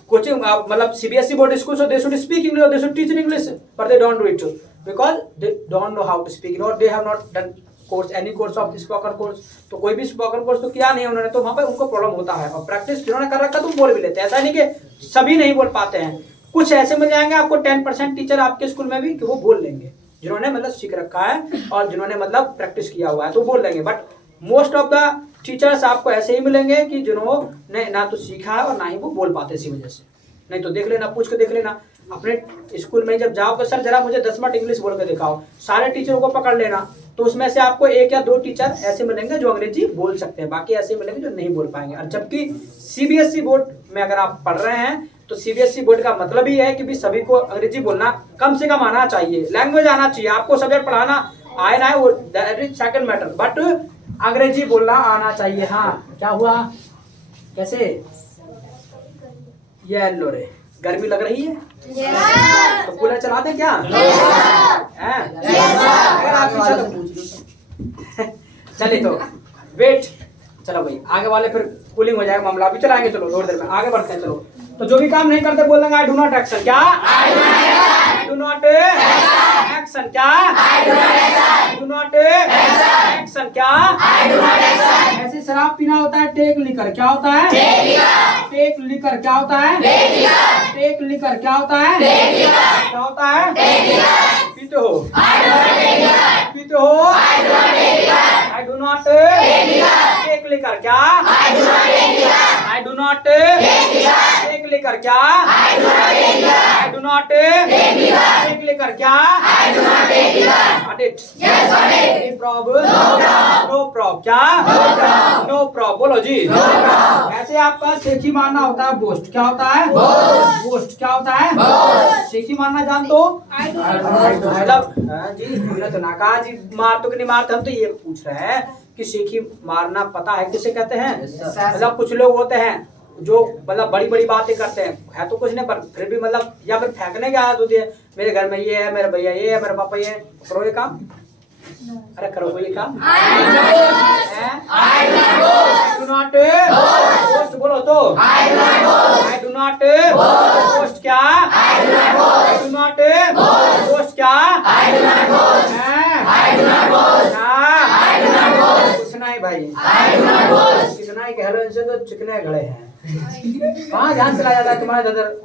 coaching मतलब CBSE board school, so they should speak English, they should teach in English, but they don't do it because they don't know how to speak, और they have not done course, any course of spoken course. तो कोई भी spoken course तो किया नहीं उन्होंने, तो वहां पर उनको प्रॉब्लम होता है। और प्रैक्टिस जिन्होंने कर रखा तो बोल भी लेते हैं, ऐसा नहीं कि सभी नहीं बोल पाते हैं। कुछ ऐसे मिल जाएंगे आपको 10% टीचर आपके स्कूल में भी कि वो बोल लेंगे, जिन्होंने मतलब सीख रखा है और जिन्होंने मतलब प्रैक्टिस किया हुआ है तो बोल देंगे। But most of the teachers आपको ऐसे ही मिलेंगे कि जिन्होंने ना तो सीखा है और ना ही वो बोल पाते इसी वजह से। नहीं तो देख लेना, पूछ के देख लेना अपने स्कूल में जब जाओ तो सर जरा मुझे 10 मिनट इंग्लिश बोल के दिखाओ, सारे टीचरों को पकड़ लेना, तो उसमें से आपको 1 या 2 टीचर ऐसे मिलेंगे जो अंग्रेजी बोल सकते हैं, बाकी ऐसे मिलेंगे जो नहीं बोल पाएंगे। और जबकि सीबीएसई बोर्ड में अगर आप पढ़ रहे हैं तो सीबीएसई बोर्ड का मतलब ही है कि भी सभी को अंग्रेजी बोलना कम से कम आना चाहिए, लैंग्वेज आना चाहिए। आपको सब्जेक्ट पढ़ाना आए ना है वो that is second matter, but अंग्रेजी बोलना आना चाहिए। हाँ क्या हुआ? कैसे? ये लो रे, गर्मी लग रही है तो कूलर चला दे क्या? अगर आप पीछे तो पूछ लो। चलिए तो वेट, चलो भाई आगे वाले फिर कूलिंग हो जाएगा मामला, अभी चलाएंगे। चलो थोड़ी देर में आगे बढ़ते हैं। चलो तो जो भी काम नहीं करते बोल देंगे आई डू नॉट एक्शन। क्या? I do not action. क्या? I do not action. क्या? I do not action. ऐसे शराब पीना होता है टेक लिकर। क्या होता है? Take liquor. क्या होता है? Take liquor. क्या होता है? क्या होता है? पीते हो? पीते हो? I do not take liquor. क्या? I do not take liquor. क्या? I do not take liquor. क्या? Got it? Yes, got it. Any problem? No problem. No problem. क्या? No problem. No problem. बोलो जी. No problem. ऐसे आपका सेखी मारना होता है बोस्ट। क्या होता है? बोस्ट. बोस्ट क्या होता है? बोस्ट. सेखी मारना जान तो? मतलब जी हमने तो ना कहा जी मार तो कि नहीं मारते, हम तो ये पूछ रहे हैं कि सेखी मारना पता है किसे कहते हैं? मतलब कुछ लोग होते हैं जो मतलब बड़ी बड़ी बातें करते हैं, है तो कुछ नहीं पर फिर भी मतलब, या फिर फेंकने की आदत होती है, मेरे घर में ये है, मेरे भैया ये है, मेरे पापा ये है, करो ये काम। अरे करो ये काम। आई डू नॉट पोस्ट, बोलो तो आई डू नॉट पोस्ट क्या, आई डू नॉट पोस्ट क्या, कुछ नहीं भाई, कितना ही कह लो इनसे तो चिकने घड़े हैं। कहाँ ध्यान चला जाता है तुम्हारा दादर।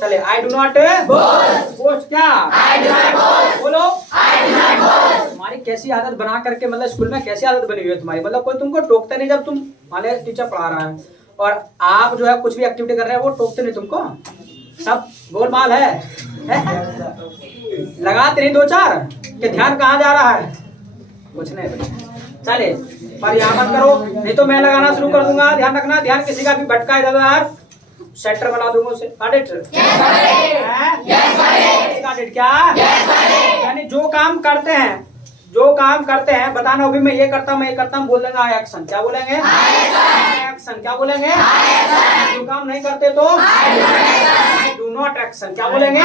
चले, आई डू नॉट पोस्ट क्या, बोलो। तुम्हारी कैसी आदत बना करके, मतलब स्कूल में कैसी आदत बनी हुई है तुम्हारी, मतलब कोई तुमको टोकता नहीं जब तुम, मान लो टीचर पढ़ा रहा है और आप जो है कुछ भी एक्टिविटी कर रहे हैं वो टोकते नहीं तुमको, सब गोलमाल है? लगाते नहीं दो चार कि ध्यान कहाँ जा रहा है, कुछ नहीं। चले, पर यहाँ मत करो, नहीं तो मैं लगाना शुरू कर दूंगा। ध्यान रखना, ध्यान किसी का भी भटका इधर सेंटर बना दूंगा उसे। ऑडिट क्या, यानी जो काम करते हैं, जो काम करते हैं बताना, अभी मैं ये करता हूँ, मैं ये करता हूँ, बोल देंगे एक्शन। क्या बोलेंगे? एक्शन। क्या बोलेंगे? जो काम नहीं करते तो आई डू नॉट एक्शन। क्या बोलेंगे?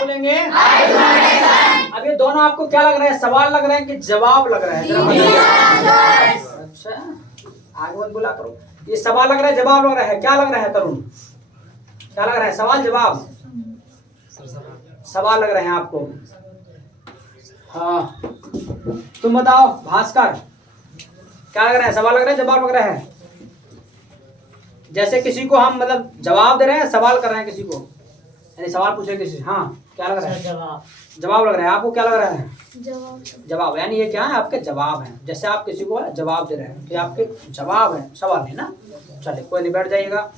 बोलेंगे। अब ये दोनों आपको क्या लग रहे हैं, सवाल लग रहे हैं कि जवाब लग रहा है? अच्छा, आगे मत बोला करो। ये सवाल लग रहा है, जवाब लग रहा है? क्या लग रहा है तरुण, क्या लग रहा है? सवाल जवाब? सवाल लग रहे हैं आपको। हाँ, तुम बताओ भास्कर, क्या लग रहा है? सवाल लग रहा है, जवाब लग रहा है? जैसे किसी को हम मतलब जवाब दे रहे हैं, सवाल कर रहे हैं किसी को, यानी सवाल पूछ रहे हैं किसी से। हाँ, क्या लग रहा है? जवाब लग रहा है। आपको क्या लग रहा है? जवाब। यानी ये क्या है? आपके जवाब हैं। जैसे आप किसी को जवाब दे रहे हैं तो आपके जवाब है, सवाल है ना। चलिए, कोई नहीं, बैठ जाइएगा।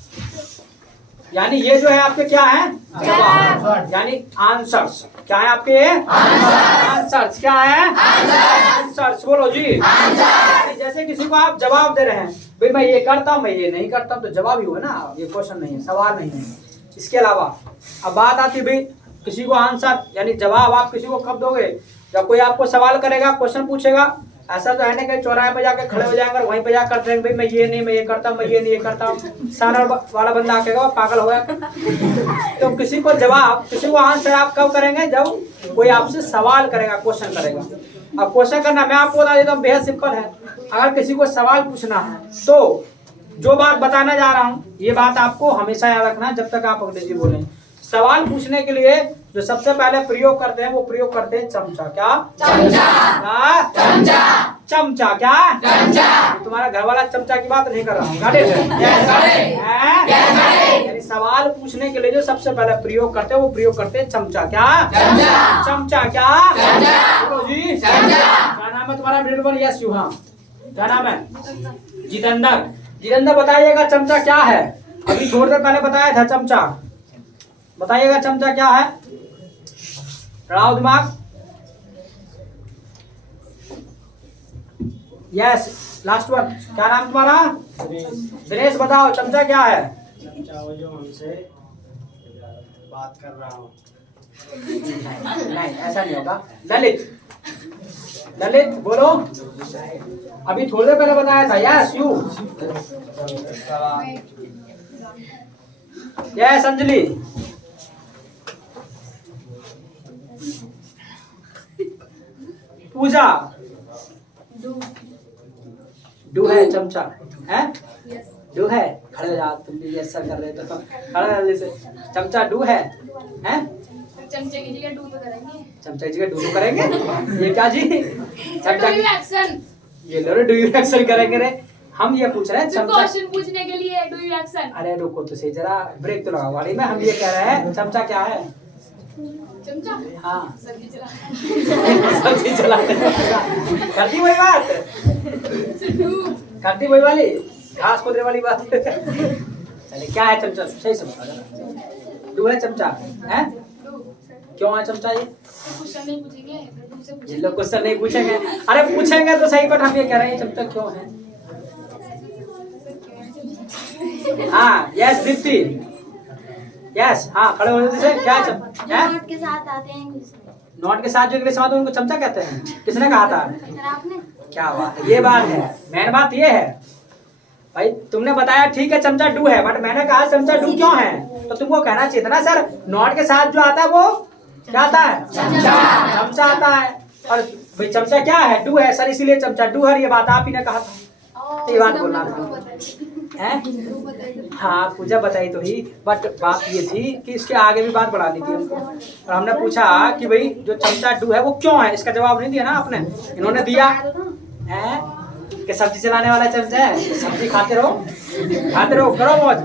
यानी ये जो है आपके क्या है? जवाब, यानी आंसर्स। क्या है आपके? आंसर्स। क्या है? आंसर्स। बोलो जी। जैसे किसी को आप जवाब दे रहे हैं, भाई मैं ये करता हूँ, मैं ये नहीं करता हूँ, तो जवाब ही हुआ ना, ये क्वेश्चन नहीं है, सवाल नहीं है। इसके अलावा अब बात आती है भाई किसी को आंसर, यानी जवाब आप किसी को कब दोगे? जब कोई आपको सवाल करेगा, क्वेश्चन पूछेगा। ऐसा तो है ना कहीं चौराहे पे जाके खड़े हो जाएंगे और वहीं पे जाकर करेंगे, भाई मैं ये नहीं, मैं ये करता हूँ, मैं ये नहीं, ये करता हूँ, सारा वाला बंदा आकेगा पागल हो गया। तो किसी को जवाब, किसी को आंसर आप कब करेंगे? जब कोई आपसे सवाल करेगा, क्वेश्चन करेगा। अब क्वेश्चन करना मैं आपको बता देता हूँ, बेहद सिंपल है। अगर किसी को सवाल पूछना है तो जो बात बताने जा रहा हूँ, ये बात आपको हमेशा याद रखना जब तक आप अंग्रेजी बोलें। सवाल पूछने के लिए जो सबसे पहले प्रयोग करते हैं वो प्रयोग करते हैं चमचा। क्या? चमचा। चमचा। क्या? चमचा। तुम्हारा घर वाला चमचा की बात नहीं कर रहा हूँ। यानी सवाल पूछने के लिए जो सबसे पहले प्रयोग करते हैं वो प्रयोग करते हैं चमचा। क्या? चमचा। क्या? बोलो जी। क्या नाम है तुम्हारा? बिल्कुल यस यू। हाँ, क्या नाम है? जितेंद्र। जितेंद्र बताइएगा चमचा क्या है? अभी थोड़ी देर पहले बताया था चमचा, बताइएगा चमचा क्या है? लड़ाओ दिमाग। Yes, last one. क्या नाम तुम्हारा? दिनेश। बताओ चमचा क्या है? चमचा वो जो हमसे बात कर रहा हूँ। नहीं, ऐसा नहीं होगा। ललित। ललित बोलो। अभी थोड़ी देर पहले बताया था। Yes you. Yes Anjali. Pooja. डू है चमचा है? डू है। खड़े हो जाओ, तुम भी ऐसा कर रहे तो खड़े जल्दी से। चमचा डू है? चमचे की जगह डू तो करेंगे। चमचा की जगह डू तो करेंगे? ये क्या जी? चमचा डू यू एक्शन। ये लो रे, डू यू एक्शन करेंगे रे। हम ये पूछ रहे हैं चमचा। क्वेश्चन पूछने के लिए डू यू एक्शन। अरे रुको तो सही, जरा ब्रेक तो लगाओ गाड़ी में। हम ये कह रहे हैं चमचा क्या है? चमचा। हाँ, सब्जी चला। सब्जी चलाते करती वही बात, करती वही वाली घास खोदने वाली बात। चले, क्या है चमचा? सही से बता जरा। डू है चमचा है? क्यों है चमचा? ये क्वेश्चन नहीं पूछेंगे, डू से जिन लोग क्वेश्चन नहीं पूछेंगे, अरे पूछेंगे तो सही, बट हम ये कह रहे हैं चमचा क्यों है? हाँ, यस दीप्ति। यस, हाँ, खड़े होने से। क्या चमचा? नोट के साथ आते हैं इंग्लिश में। नोट के साथ जो इंग्लिश में आते हैं उनको चमचा कहते हैं। किसने कहा था? सर आपने? क्या बात है, ये बात है। मेन बात ये है भाई तुमने बताया ठीक है चमचा डू है, बट मैंने कहा चमचा डू क्यों है, तो तुमको कहना चाहिए था ना सर नॉट के साथ जो आता है वो क्या आता है, चमचा आता है। और भाई चमचा क्या है, डू है सर, इसीलिए चमचा डू है। ये बात आप ही ने कहा था, तो ये बात बोलना था हैं? हाँ पूजा बताई तो ही, बट बात ये थी कि इसके आगे भी बात बढ़ानी थी हमको। और हमने पूछा कि भाई जो चमचा डू है वो क्यों है, इसका जवाब नहीं दिया ना आपने, इन्होंने दिया है कि सब्जी चलाने वाला चमचा है, सब्जी खाते रहो करो मौज।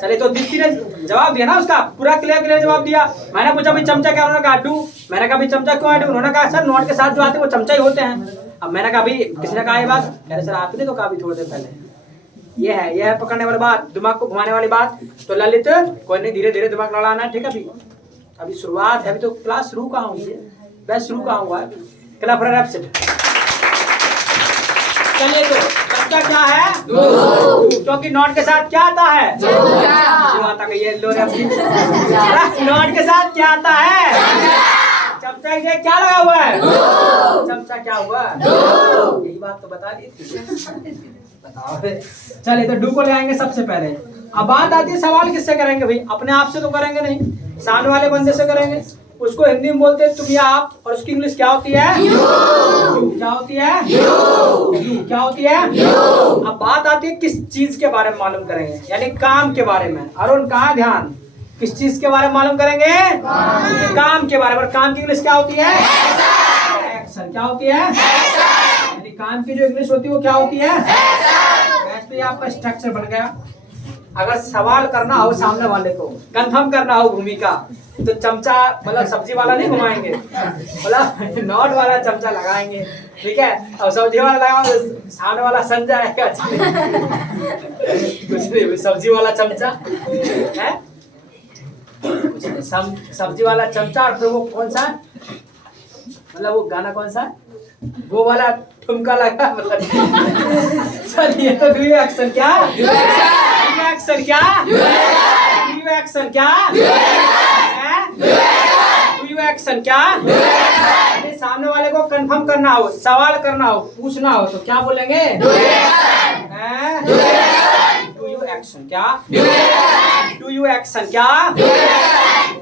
चले तो दीप्ति ने जवाब दिया ना, उसका पूरा क्लियर जवाब दिया। मैंने पूछा भाई चमचा क्या, उन्होंने कहा डू। मैंने कहा भाई चमचा क्यों है डू, उन्होंने कहा सर नॉट के साथ जो आते हैं वो चमचा ही होते हैं। अब मैंने कहा भाई किसने कहा ये बात, कह रहे सर आपने तो कहा भी थोड़ी देर पहले। ये है पकड़ने वाली बात, दिमाग को घुमाने वाली बात। तो ललित कोई नहीं, धीरे धीरे दिमाग लड़ाना है, ठीक है। अभी शुरुआत है, अभी तो क्लास शुरू कहाँ हुई है, बस शुरू कहाँ हुआ है। Club for absent. चलिए तो चमचा क्या है, क्योंकि नॉट के साथ क्या आता है, जो आता है ये लो नॉट के साथ क्या आता है, चमचा के क्या लगा हुआ है, चमचा क्या हुआ, यही बात तो बता दी थी। बताओ चलिए तो डू को ले आएंगे सबसे पहले। अब बात आती है सवाल किससे करेंगे भाई, अपने आप से तो करेंगे नहीं, सामने वाले बंदे से करेंगे। उसको हिंदी में बोलते हैं तुम या आप, और उसकी इंग्लिश क्या होती है, क्या होती है, क्या होती है। अब बात आती है किस चीज के बारे में मालूम करेंगे, यानी काम के बारे में। अरुण कहाँ ध्यान, किस चीज के बारे में मालूम करेंगे, काम के बारे में। काम की इंग्लिश क्या होती है, एक्शन। क्या होती है, यानी काम की जो इंग्लिश होती है वो क्या होती है, वैसे आपका स्ट्रक्चर बन गया। अगर सवाल करना हो सामने वाले को, कंफर्म करना हो भूमिका, तो चमचा मतलब सब्जी वाला नहीं घुमाएंगे, मतलब नॉट वाला चमचा लगाएंगे, ठीक है। और सब्जी वाला लगाओ, सामने वाला समझ जाएगा कुछ नहीं, सब्जी वाला चमचा है, सब्जी वाला चमचा। और फिर वो कौन सा, मतलब वो गाना कौन सा, वो वाला ठुमका लगा, मतलब चलिए तो डू यू एक्शन क्या, एक्शन क्या, डू यू एक्शन क्या, डू यू एक्शन क्या। सामने वाले को कंफर्म करना हो, सवाल करना हो, पूछना हो, तो क्या बोलेंगे, डू यू एक्शन क्या, डू यू एक्शन क्या।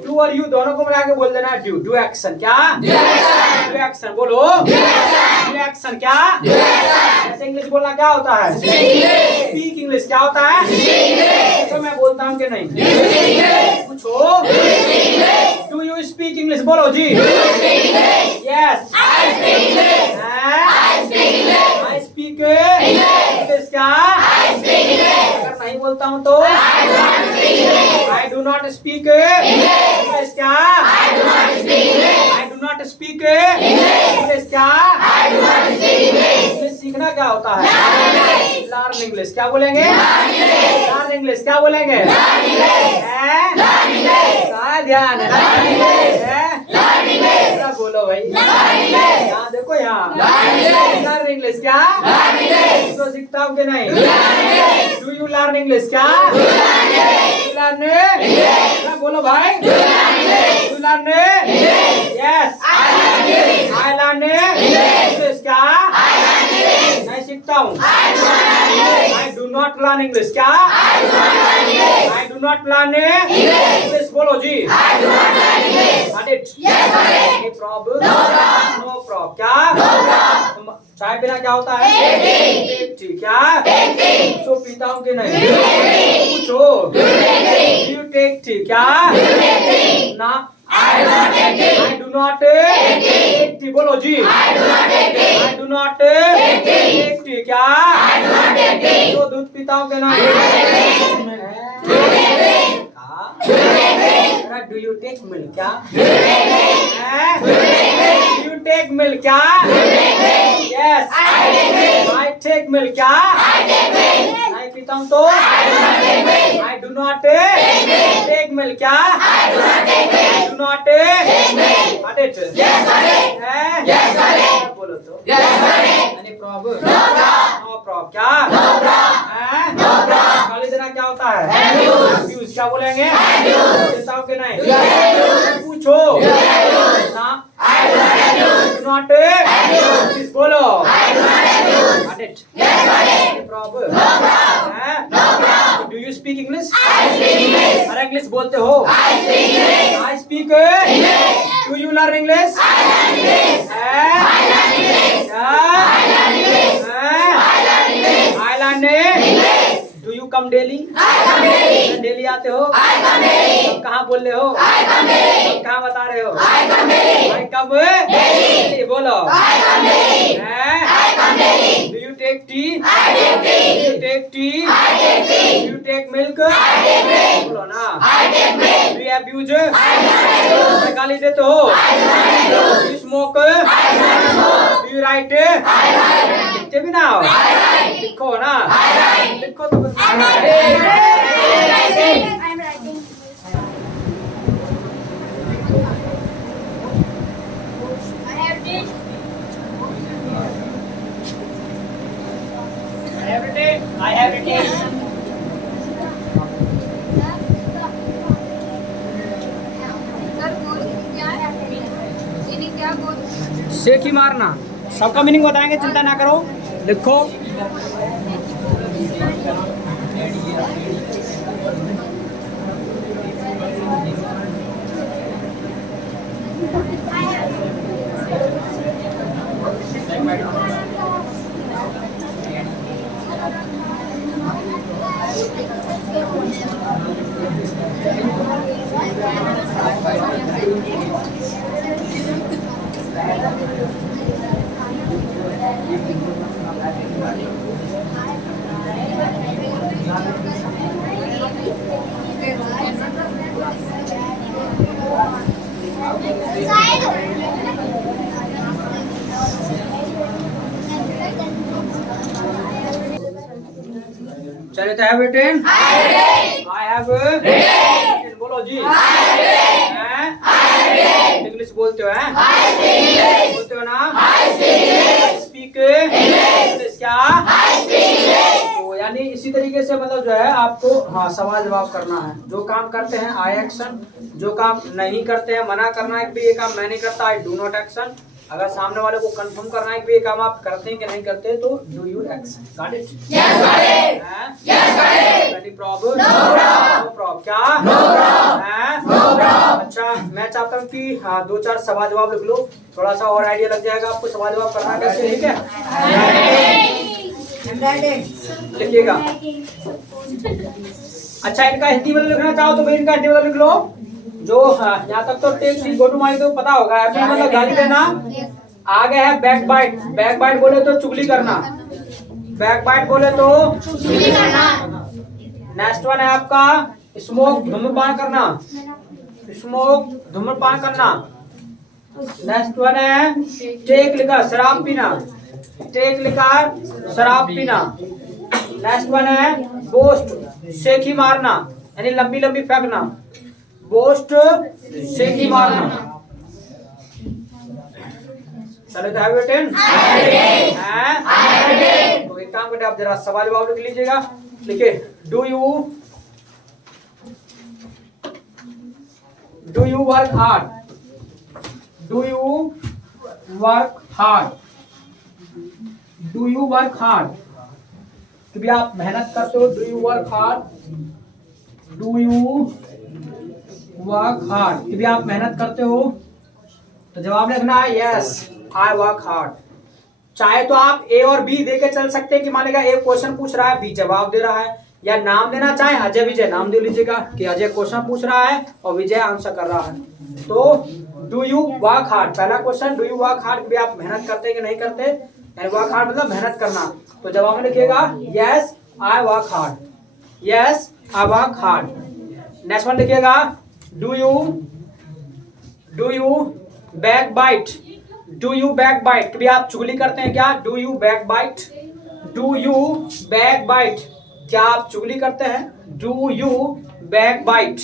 टू और यू दोनों को मिला के बोल देना डू, डू एक्शन क्या, डू एक्शन बोलो, डू एक्शन क्या। ऐसे इंग्लिश बोलना क्या होता है, स्पीक इंग्लिश क्या होता है, तो मैं बोलता हूँ कि नहीं, पूछो डू यू स्पीक इंग्लिश, बोलो जी, यस आई स्पीक इंग्लिश क्या, अगर नहीं बोलता हूँ तो I do not speak English क्या, I do not speak English क्या। इंग्लिश सीखना क्या होता है, लर्न इंग्लिश क्या बोलेंगे, लर्न इंग्लिश क्या बोलेंगे, ध्यान है, बोलो भाई, यहाँ देखो यहाँ, लर्न इंग्लिश क्या, तो सीखता हूँ कि नहीं, डू यू लर्न इंग्लिश क्या, लर्न, बोलो भाई, do learn, yes I learn English क्या, मैं सीखता हूँ, I do not learn English क्या, I do not learn English, बोलो जी, नो प्रॉब्लम क्या, चाय पीना क्या होता है, ठीक क्या, तो पीता हूँ कि नहीं, पूछो यू टेक टी क्या, ना I do not take tea, बोलो जी, I do not take tea क्या, तो दूध पीता हूँ कि नहीं, डू यू टेक मिल्क क्या, डू यू टेक मिल्क क्या, यस आई टेक मिल्क क्या, नहीं पीता हूँ तो I do not take milk क्या, आई डू नॉट बोलो तो, एनी प्रॉब्लम, नो प्रॉब्लम क्या, गाली देना क्या होता है, यूज क्या बोलेंगे, देता हूँ कि नहीं, पूछो ना, नॉट बोलो, प्रॉब्लम इंग्लिश? अरे इंग्लिश बोलते हो? आई speak English. Do you learn English? I learn English. Do you come daily? Daily आते हो? अब कहाँ बोल रहे हो? अब कहाँ बता रहे हो? आई कम डेली बोलो। Do you take tea? Do you take tea? Do you take milk? बोलो ना। Do you have use? गाली देते हो? Do you smoke? Do you write? लिखते भी ना हो? लिखो ना। लिखो तो I'm writing. I have this. I have written. Sheikh ही मारना। सबका मीनिंग बताएंगे, चिंता ना करो। लिखो। चलिए, तो have written. I have written. बोलो जी। इंग्लिश बोलते हो? हैं बोलते हो ना? Speak English. क्या? तो यानी इसी तरीके से मतलब जो है आपको हाँ सवाल जवाब करना है। जो काम करते हैं आई एक्शन, जो काम नहीं करते हैं मना करना है कि ये काम मैं नहीं करता, आई डू नॉट एक्शन। अगर सामने वाले को कंफर्म करना है कि ये काम आप करते हैं कि नहीं करते तो do you action. Got it? Yes got it. Yes got it. Any problem? No problem. क्या? No problem. No problem. अच्छा, मैं चाहता हूँ कि हाँ 2-4 सवाल जवाब लिख लो, थोड़ा सा और आइडिया लग जाएगा आपको सवाल जवाब करना कैसे। ठीक है, लिखिएगा। अच्छा, इनका हिंदी में लिखना चाहो तो भाई इनका हिंदी में लिख लो। जो यहाँ तक तो टेक्स्ट गो टू माई तो पता होगा, मतलब गाली देना। आगे है बैक बाइट। बैक बाइट बोले तो चुगली करना। बैक बाइट बोले तो चुगली करना। नेक्स्ट वन है आपका स्मोक, धूम्रपान करना। स्मोक, धूम्रपान करना। नेक्स्ट वन है टेक लिखा, शराब पीना। टेक लिखा, शराब पीना। नेक्स्ट वन है बोस्ट, शेखी मारना, यानी लंबी लंबी फेंकना। बोस्ट, शेखी मारना। चलो, तो हैव रिटन। तो एक काम करते आप जरा सवाल जवाब लिख लीजिएगा। लिखे, do you work hard? Do you work hard? Do you work hard? कभी आप मेहनत करते हो? Do you work hard? Do you work hard? कभी आप मेहनत करते हो? तो जवाब लिखना है यस आई वर्क हार्ड। चाहे तो आप ए और बी दे के चल सकते हैं कि मानेगा ए क्वेश्चन पूछ रहा है, बी जवाब दे रहा है, या नाम देना चाहे अजय विजय नाम दे लीजिएगा कि अजय क्वेश्चन पूछ रहा है और विजय आंसर कर रहा है। तो डू यू वर्क हार्ड, पहला question do you work hard, कभी आप मेहनत करते हैं कि नहीं करते, यानी वर्क हार्ड मतलब मेहनत करना। तो जवाब में लिखिएगा yes I work hard. Yes I work hard. Next one लिखिएगा do you backbite? Do you backbite, कभी आप चुगली करते हैं क्या? Do you backbite? Do you backbite, क्या आप चुगली करते हैं? Do you backbite?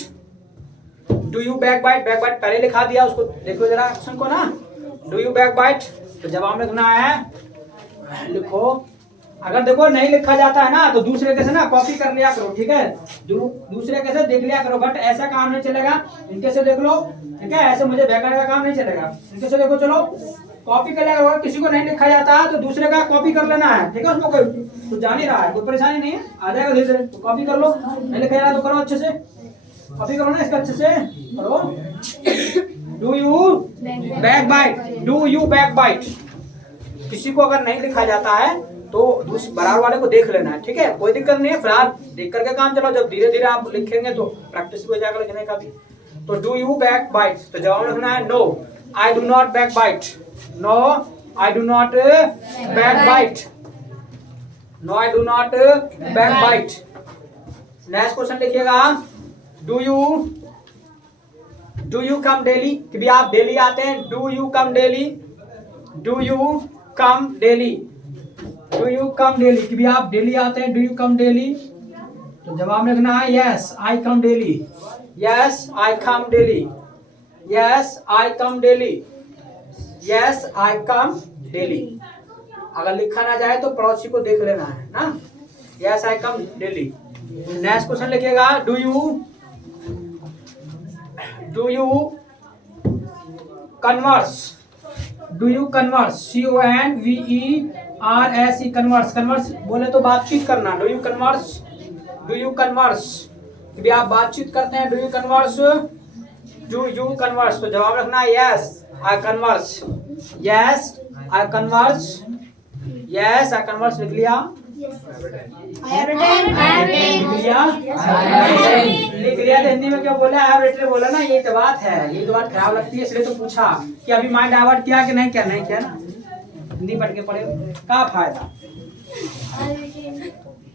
Do you backbite, backbite पहले लिखा दिया, उसको देखो जरा ऑप्शन को ना। डू यू बैक बाइट, तो जवाब में लिखना है, लिखो अगर देखो नहीं लिखा जाता है ना तो दूसरे के से ना कॉपी कर लिया करो, ठीक है, दूसरे के से देख लिया करो, बट ऐसा काम नहीं चलेगा, इनके से देख लो, ठीक है, ऐसे मुझे बैकने का काम नहीं चलेगा, इनके से देखो, चलो कॉपी कर लिया करो, किसी को नहीं लिखा जाता तो दूसरे का कॉपी कर लेना है, ठीक है, उसमें कोई कुछ जान ही रहा है, कोई परेशानी नहीं है, आ जाएगा धीरे धीरे, तो कॉपी कर लो, नहीं लिखा जाता तो करो अच्छे से, कॉपी करो ना इसका अच्छे से करो। Do you backbite, do you backbite, किसी को अगर नहीं लिखा जाता है तो बराबर वाले को देख लेना है, ठीक है, कोई दिक्कत नहीं है, फिलहाल देख करके काम चलो, जब धीरे धीरे आप लिखेंगे तो प्रैक्टिस भी हो जाएगा लिखने का भी। तो डू यू बैक बाइट, तो जवाब लिखना है no I do not backbite, no I do not backbite, no I do not backbite. Next question लिखिएगा, डू यू कम डेली, कि भी आप डेली आते हैं, do you come daily, do you come daily, do you come daily, कि भी आप daily आते हैं, डू यू कम डेली, तो जवाब लिखना है yes I come daily, yes I come daily, yes I come daily, yes I come daily. अगर लिखा ना जाए तो पड़ोसी को देख लेना है ना, yes I come daily. Next question लिखिएगा, do you converse, do you converse, CONVERSE converse, converse बोले तो बातचीत करना, do you converse, do you converse, कि भी आप बातचीत करते हैं, do you converse, do you converse, तो जवाब रखना है yes I converse, yes I converse, yes I converse लिख लिया, लिख लिया तो हिंदी में क्या बोला, आई हैव रिटन बोला ना, ये तो बात है, ये तो बात खराब लगती है, इसलिए तो पूछा कि अभी माइंड डाइवर्ट किया कि नहीं किया, नहीं किया ना, हिंदी पढ़ के पढ़े क्या फायदा।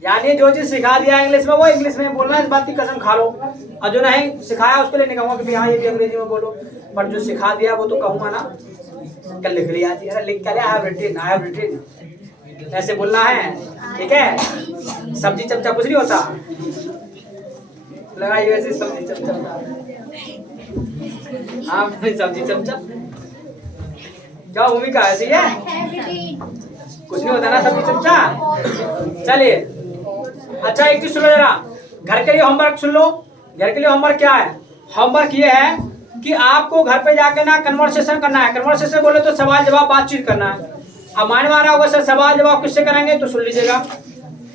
यानी जो चीज सिखा दिया इंग्लिश में वो इंग्लिश में बोलना, इस बात की कसम खा लो, और जो नहीं सिखाया उसके लिए नहीं कहूँगा कि हाँ ये भी अंग्रेजी में बोलो, पर जो सिखा दिया वो तो कहूँगा ना, कल लिख लिया, अरे लिख क्या लिया, आई हैव रिटन, ऐसे बोलना है, ठीक है, सब्जी चमचा कुछ नहीं होता, लगाइए वैसे सब्जी चमचा, हाँ सब्जी चमचा, क्या भूमिका ऐसी है, कुछ नहीं होता ना सब्जी चमचा। चलिए अच्छा एक चीज सुनो जरा, घर के लिए होमवर्क सुन लो, घर के लिए होमवर्क क्या है, होमवर्क ये है कि आपको घर पे जाके ना कन्वर्सेशन करना है, कन्वर्सेशन बोले तो सवाल जवाब बातचीत करना है। अब माइंड में आ रहा होगा सर सवाल जवाब किससे करेंगे, तो सुन लीजिएगा,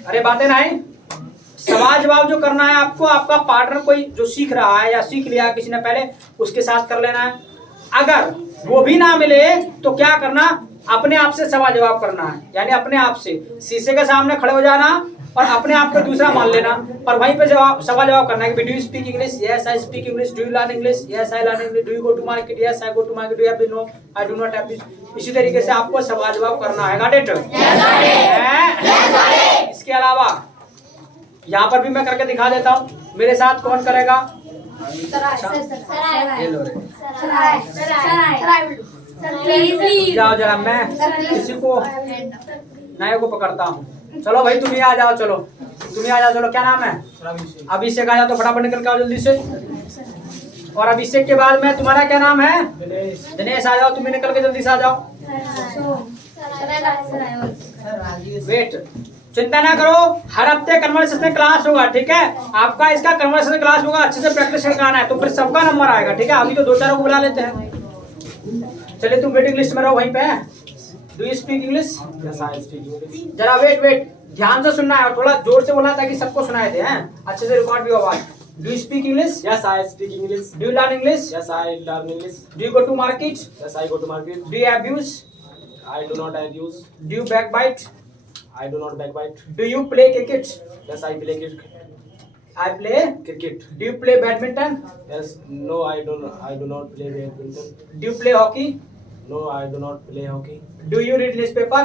अरे बातें नहीं, सवाल जवाब जो करना है आपको, आपका पार्टनर कोई जो सीख रहा है या सीख लिया किसी ने पहले, उसके साथ कर लेना है। अगर वो भी ना मिले तो क्या करना, अपने आप से सवाल जवाब करना है, यानी अपने आप से शीशे के सामने खड़े हो जाना और अपने आप को दूसरा मान लेना, और वहीं पे जवाब सवाल जवाब करना है कि do you speak English, yes I speak English, do you learn English, yes I learn English, do you go to market, yes I go to market, do you have no, I do not have. इसी तरीके से आपको सवाल जवाब करना है, got it? इसके अलावा यहाँ पर भी मैं करके दिखा देता हूँ, मेरे साथ कौन करेगा, जाओ जरा, मैं किसी को नए को पकड़ता हूँ, चलो भाई तुम ही आ जाओ, चलो तुम ही आ जाओ, चलो क्या नाम है, अभिषेक आ जाओ, तो फटाफट निकल के आओ जल्दी से, और अभिषेक के बाद में तुम्हारा क्या नाम है, दिनेश आ जाओ, तुम ही निकल के जल्दी से आ जाओ। वेट, चिंता ना करो, हर हफ्ते कन्वर्सेशन क्लास होगा, ठीक है, आपका इसका कन्वर्सेशन क्लास होगा, अच्छे से प्रैक्टिस करना है, तो फिर सबका नंबर आएगा, ठीक है, अभी तो 2-4 को बुला लेते हैं। चलिए तुम वेटिंग लिस्ट में रहो वहीं पे, डू यू स्पीक इंग्लिश, जरा वेट ध्यान से सुनना है और थोड़ा जोर से बोलना ताकि सबको सुनाए दे, हैं अच्छे से रिकॉर्ड भी आवाज। Do you speak English, Yes, I speak English. Do you learn English, Yes, I learn English. Do you go to market, Yes, I go to market. Do you abuse, I do not abuse. Do you backbite, I do not backbite. Do you play cricket, Yes, I play cricket. I play, Cricket. Do you play badminton, Yes, no, I do not play badminton. Do you play hockey, No, I do not play hockey. Do you read newspaper,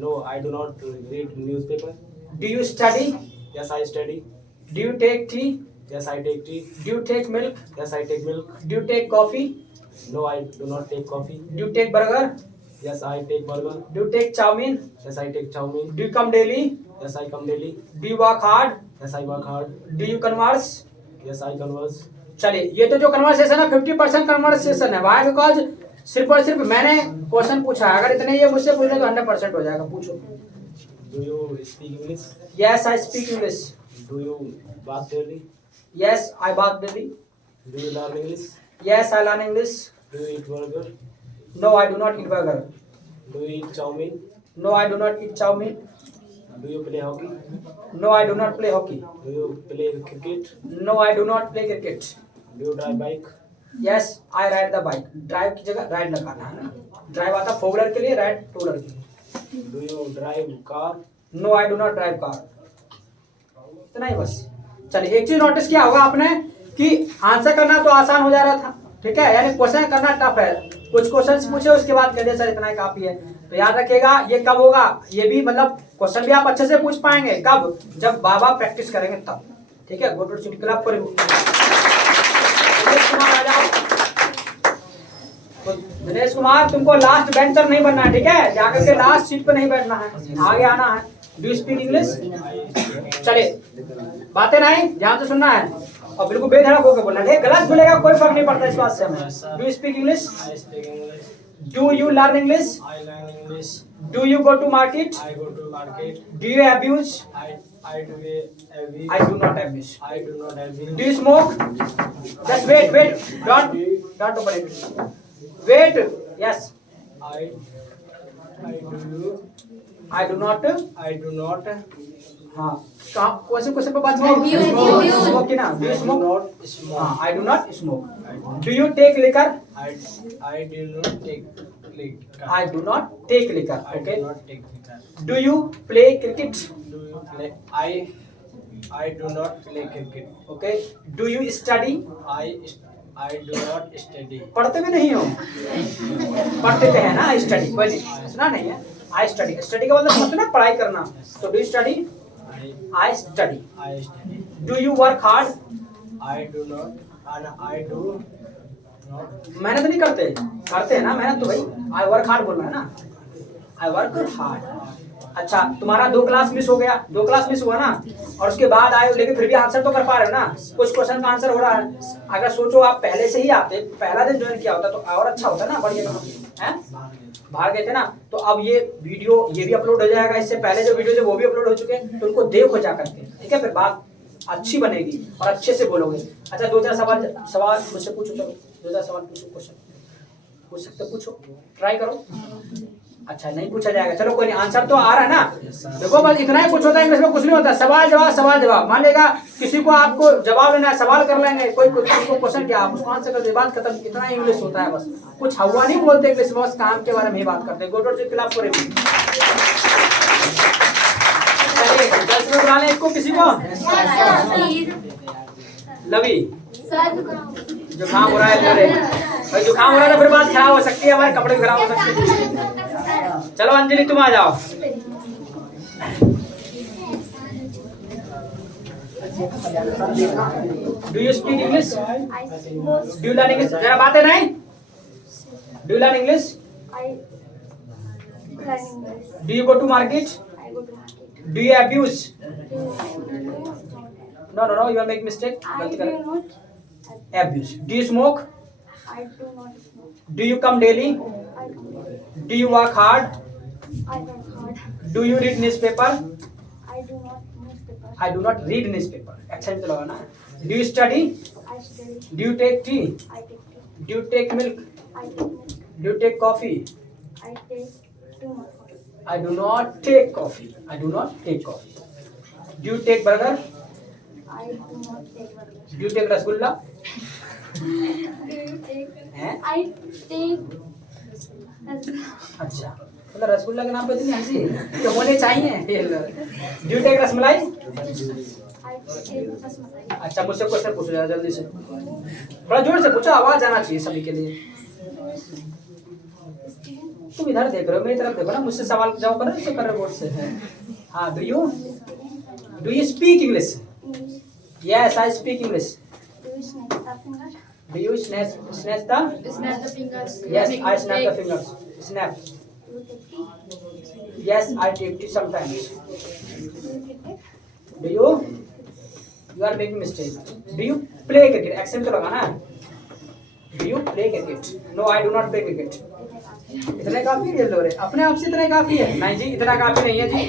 No, I do not read newspaper. Do you study, Yes, I study. Do you take tea, Yes, I take tea. Do you take milk, Yes, I take milk. Do you take coffee, No, I do not take coffee. Do you take burger, Yes, I take burger. Do you take chowmein, Yes, I take chow mein. Do you come daily, Yes, I come daily. Do you work hard, Yes, I work hard. Do you converse. Yes, I converse. चलिए ये तो जो conversation है 50% conversation है, why because सिर्फ और सिर्फ मैंने क्वेश्चन पूछा है, अगर इतने ये मुझसे पूछ ले तो 100% हो जाएगा, पूछो Do you speak English? Yes, I speak English. Do you bath daily? Yes, I bath daily. Do you learn English? Yes, I learn English. Do you eat burger? No, I do not eat burger. Do you eat chow mein? No, I do not eat chow mein. Do you play hockey? No, I do not play hockey. Do you play cricket? No, I do not play cricket. Do you drive bike? Yes, I ride the bike. Drive की जगह ride लगाना है ना. Drive आता four wheeler के लिए, ride two wheeler के लिए. Do you drive car? No, I do not drive car. इतना ही बस. चलिए, एक चीज नोटिस किया होगा आपने कि आंसर करना तो आसान हो जा रहा था, ठीक है, यानी क्वेश्चन करना टफ है. कुछ क्वेश्चंस पूछे उसके बाद कह दे सर इतना ही काफी है. तो याद रखिएगा ये कब होगा, ये भी मतलब क्वेश्चन भी आप अच्छे से पूछ पाएंगे कब, जब बाबा प्रैक्टिस करेंगे तब. ठीक है, गो टू सीट क्लब पर दिनेश कुमार आ जाओ. तो दिनेश कुमार तुमको लास्ट बेंचर नहीं बनना है, ठीक है, जाकर के लास्ट सीट पे नहीं बैठना है, आगे आना है. Do you speak English? चलिए, बातें नहीं, ध्यान से सुनना है और बिल्कुल बेधड़क होकर बोलना है. गलत बोलेगा कोई फर्क नहीं पड़ता इस बात से हमें. Do you speak English? I speak English. Do you learn English? I learn English. Do you go to market? I go to market. Do you abuse? I do abuse. I do not abuse. I do not abuse. Do you smoke? Just wait. Don't open it. Wait. Yes. I do. I do not. I do not. हाँ. कहाँ question पे बात Abuse. Smoke की ना. Do you I do smoke? not smoke. हाँ. I do not smoke. Do you take liquor? I do not take liquor. I do not take liquor. I Okay. do not take liquor. Do you play cricket? Do you play? I do not play cricket. Okay. Do you study? I do not study. पढ़ते भी नहीं हो. पढ़ते तो है ना, study कोई नहीं सुना नहीं है. आई स्टडी, स्टडी का मतलब समझते ना, पढ़ाई करना. तो do study? I study. I study. Do you work hard? I do not. And I do not. मेहनत नहीं करते हैं ना, मेहनत तो भाई आई वर्क हार्ड बोलना है ना. आई वर्क हार्ड. अच्छा, तुम्हारा 2 क्लास मिस हो गया, 2 क्लास मिस हुआ ना, और उसके बाद आए लेकिन फिर भी आंसर तो कर पा रहे हो ना, कुछ क्वेश्चन का आंसर हो रहा है. अगर सोचो आप पहले से ही आते, पहला दिन ज्वाइन किया होता तो और अच्छा होता ना, बढ़िया है. बाहर गए थे ना, तो अब ये वीडियो ये भी अपलोड हो जाएगा. इससे पहले जो वीडियो थे वो भी अपलोड हो चुके हैं, तो उनको देखो जा करके, ठीक है, फिर बात अच्छी बनेगी और अच्छे से बोलोगे. अच्छा, 2-4 सवाल मुझसे पूछो. चलो 2-4 सवाल पूछो. क्वेश्चन पूछ सकते, पूछो, ट्राई करो. अच्छा, नहीं पूछा जाएगा, चलो कोई नहीं, आंसर तो आ रहा है ना. देखो बस इतना ही कुछ होता है, इंग्लिश में कुछ नहीं होता. सवाल जवाब. मान लेगा किसी को आपको जवाब लेना है, सवाल कर लेंगे, कोई क्वेश्चन किया आप उसको आंसर कर दे, बात खत्म. इतना ही इंग्लिश होता है बस. कुछ हवा नहीं बोलते इंग्लिश में, बस काम के बारे में ही बात करते हैं. गोटो के खिलाफ पूरे चलिए 10 मिनट बुला लें इसको, किसी को. लवी जुकाम हो रहा है, भाई जुकाम हो रहा है तो फिर बात खराब हो सकती है, हमारे कपड़े खराब हो सकते हैं. चलो अंजलि तुम आ जाओ. Do you speak English? Do you learn English? जरा बातें नहीं. Do you learn English? Do you go to market? Do you abuse? No you are making mistake. गलती कर. Abuse. Do you smoke? I do not smoke. Do you come daily? I do. Do you work hard? I work hard. Do you read newspaper? I do not newspaper. I do not read newspaper. Accent तो लगाना है. Do you study? I study. Do you take tea? I take tea. Do you take milk? I take milk. Do you take coffee? I take too much coffee. I do not take coffee. I do not take coffee. Do you take burger? I do not take burger. Do you take rasgulla? Do you take? हैं? I take. अच्छा, मतलब रसगुल्ला के नाम पे इतनी हंसी तो होने चाहिए. Do you take rasmalai? I take rasmalai. अच्छा, मुझसे क्वेश्चन पूछो जरा जल्दी से, थोड़ा जोर से पूछो, आवाज आना चाहिए सभी के लिए. तुम इधर देख रहे हो, मेरी तरफ देखो ना, मुझसे सवाल जवाब करो, इससे कर रहे बोर्ड से. हाँ, do you speak English? English. Yes, I speak English. Do you snap the finger? Do you snatch the? Snap the fingers. Yes, Make I snap the mistake. fingers. Snap. Do you take tea? Yes, I take tea sometimes. Do you cricket? Do you? You are making mistake. Do you play cricket? Accent तो लगाना है. Do you play cricket? No, I do not play cricket. इतने काफी है लोरे, अपने आप से इतने काफी है. नहीं जी, इतना काफी नहीं है जी.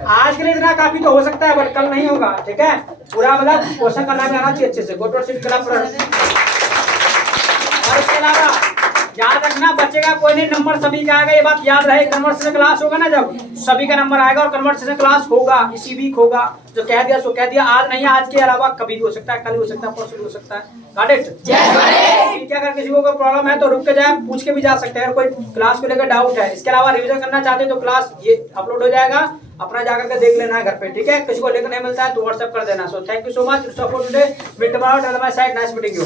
आज के लिए इतना काफी तो हो सकता है, बट कल नहीं होगा, ठीक है। पूरा मतलब क्वेश्चन करना भी आना चाहिए अच्छे से। गो टू सीट क्लब पर। और इसके अलावा याद रखना बचेगा कोई नहीं, नंबर सभी का आएगा, ये बात याद रहे। कन्वर्सेशन क्लास होगा ना, जब सभी का नंबर आएगा और कन्वर्सेशन क्लास होगा इसी वीक होगा। जो कह दिया सो कह दिया, आज नहीं, आज के अलावा कभी भी हो सकता है, कल हो सकता है, परसों भी हो सकता है। Got it? ठीक है। अगर किसी को कोई प्रॉब्लम है तो रुक के जाए, पूछ के भी जा सकते हैं अगर कोई क्लास को लेकर डाउट है। इसके अलावा रिवीजन करना चाहते हैं तो क्लास ये अपलोड हो जाएगा, अपना जाकर के देख लेना है घर पे, ठीक है। किसी को लेकर नहीं मिलता है तो व्हाट्सएप कर देना। So thank you so much for today. Meet tomorrow, tell my side, nice meeting you.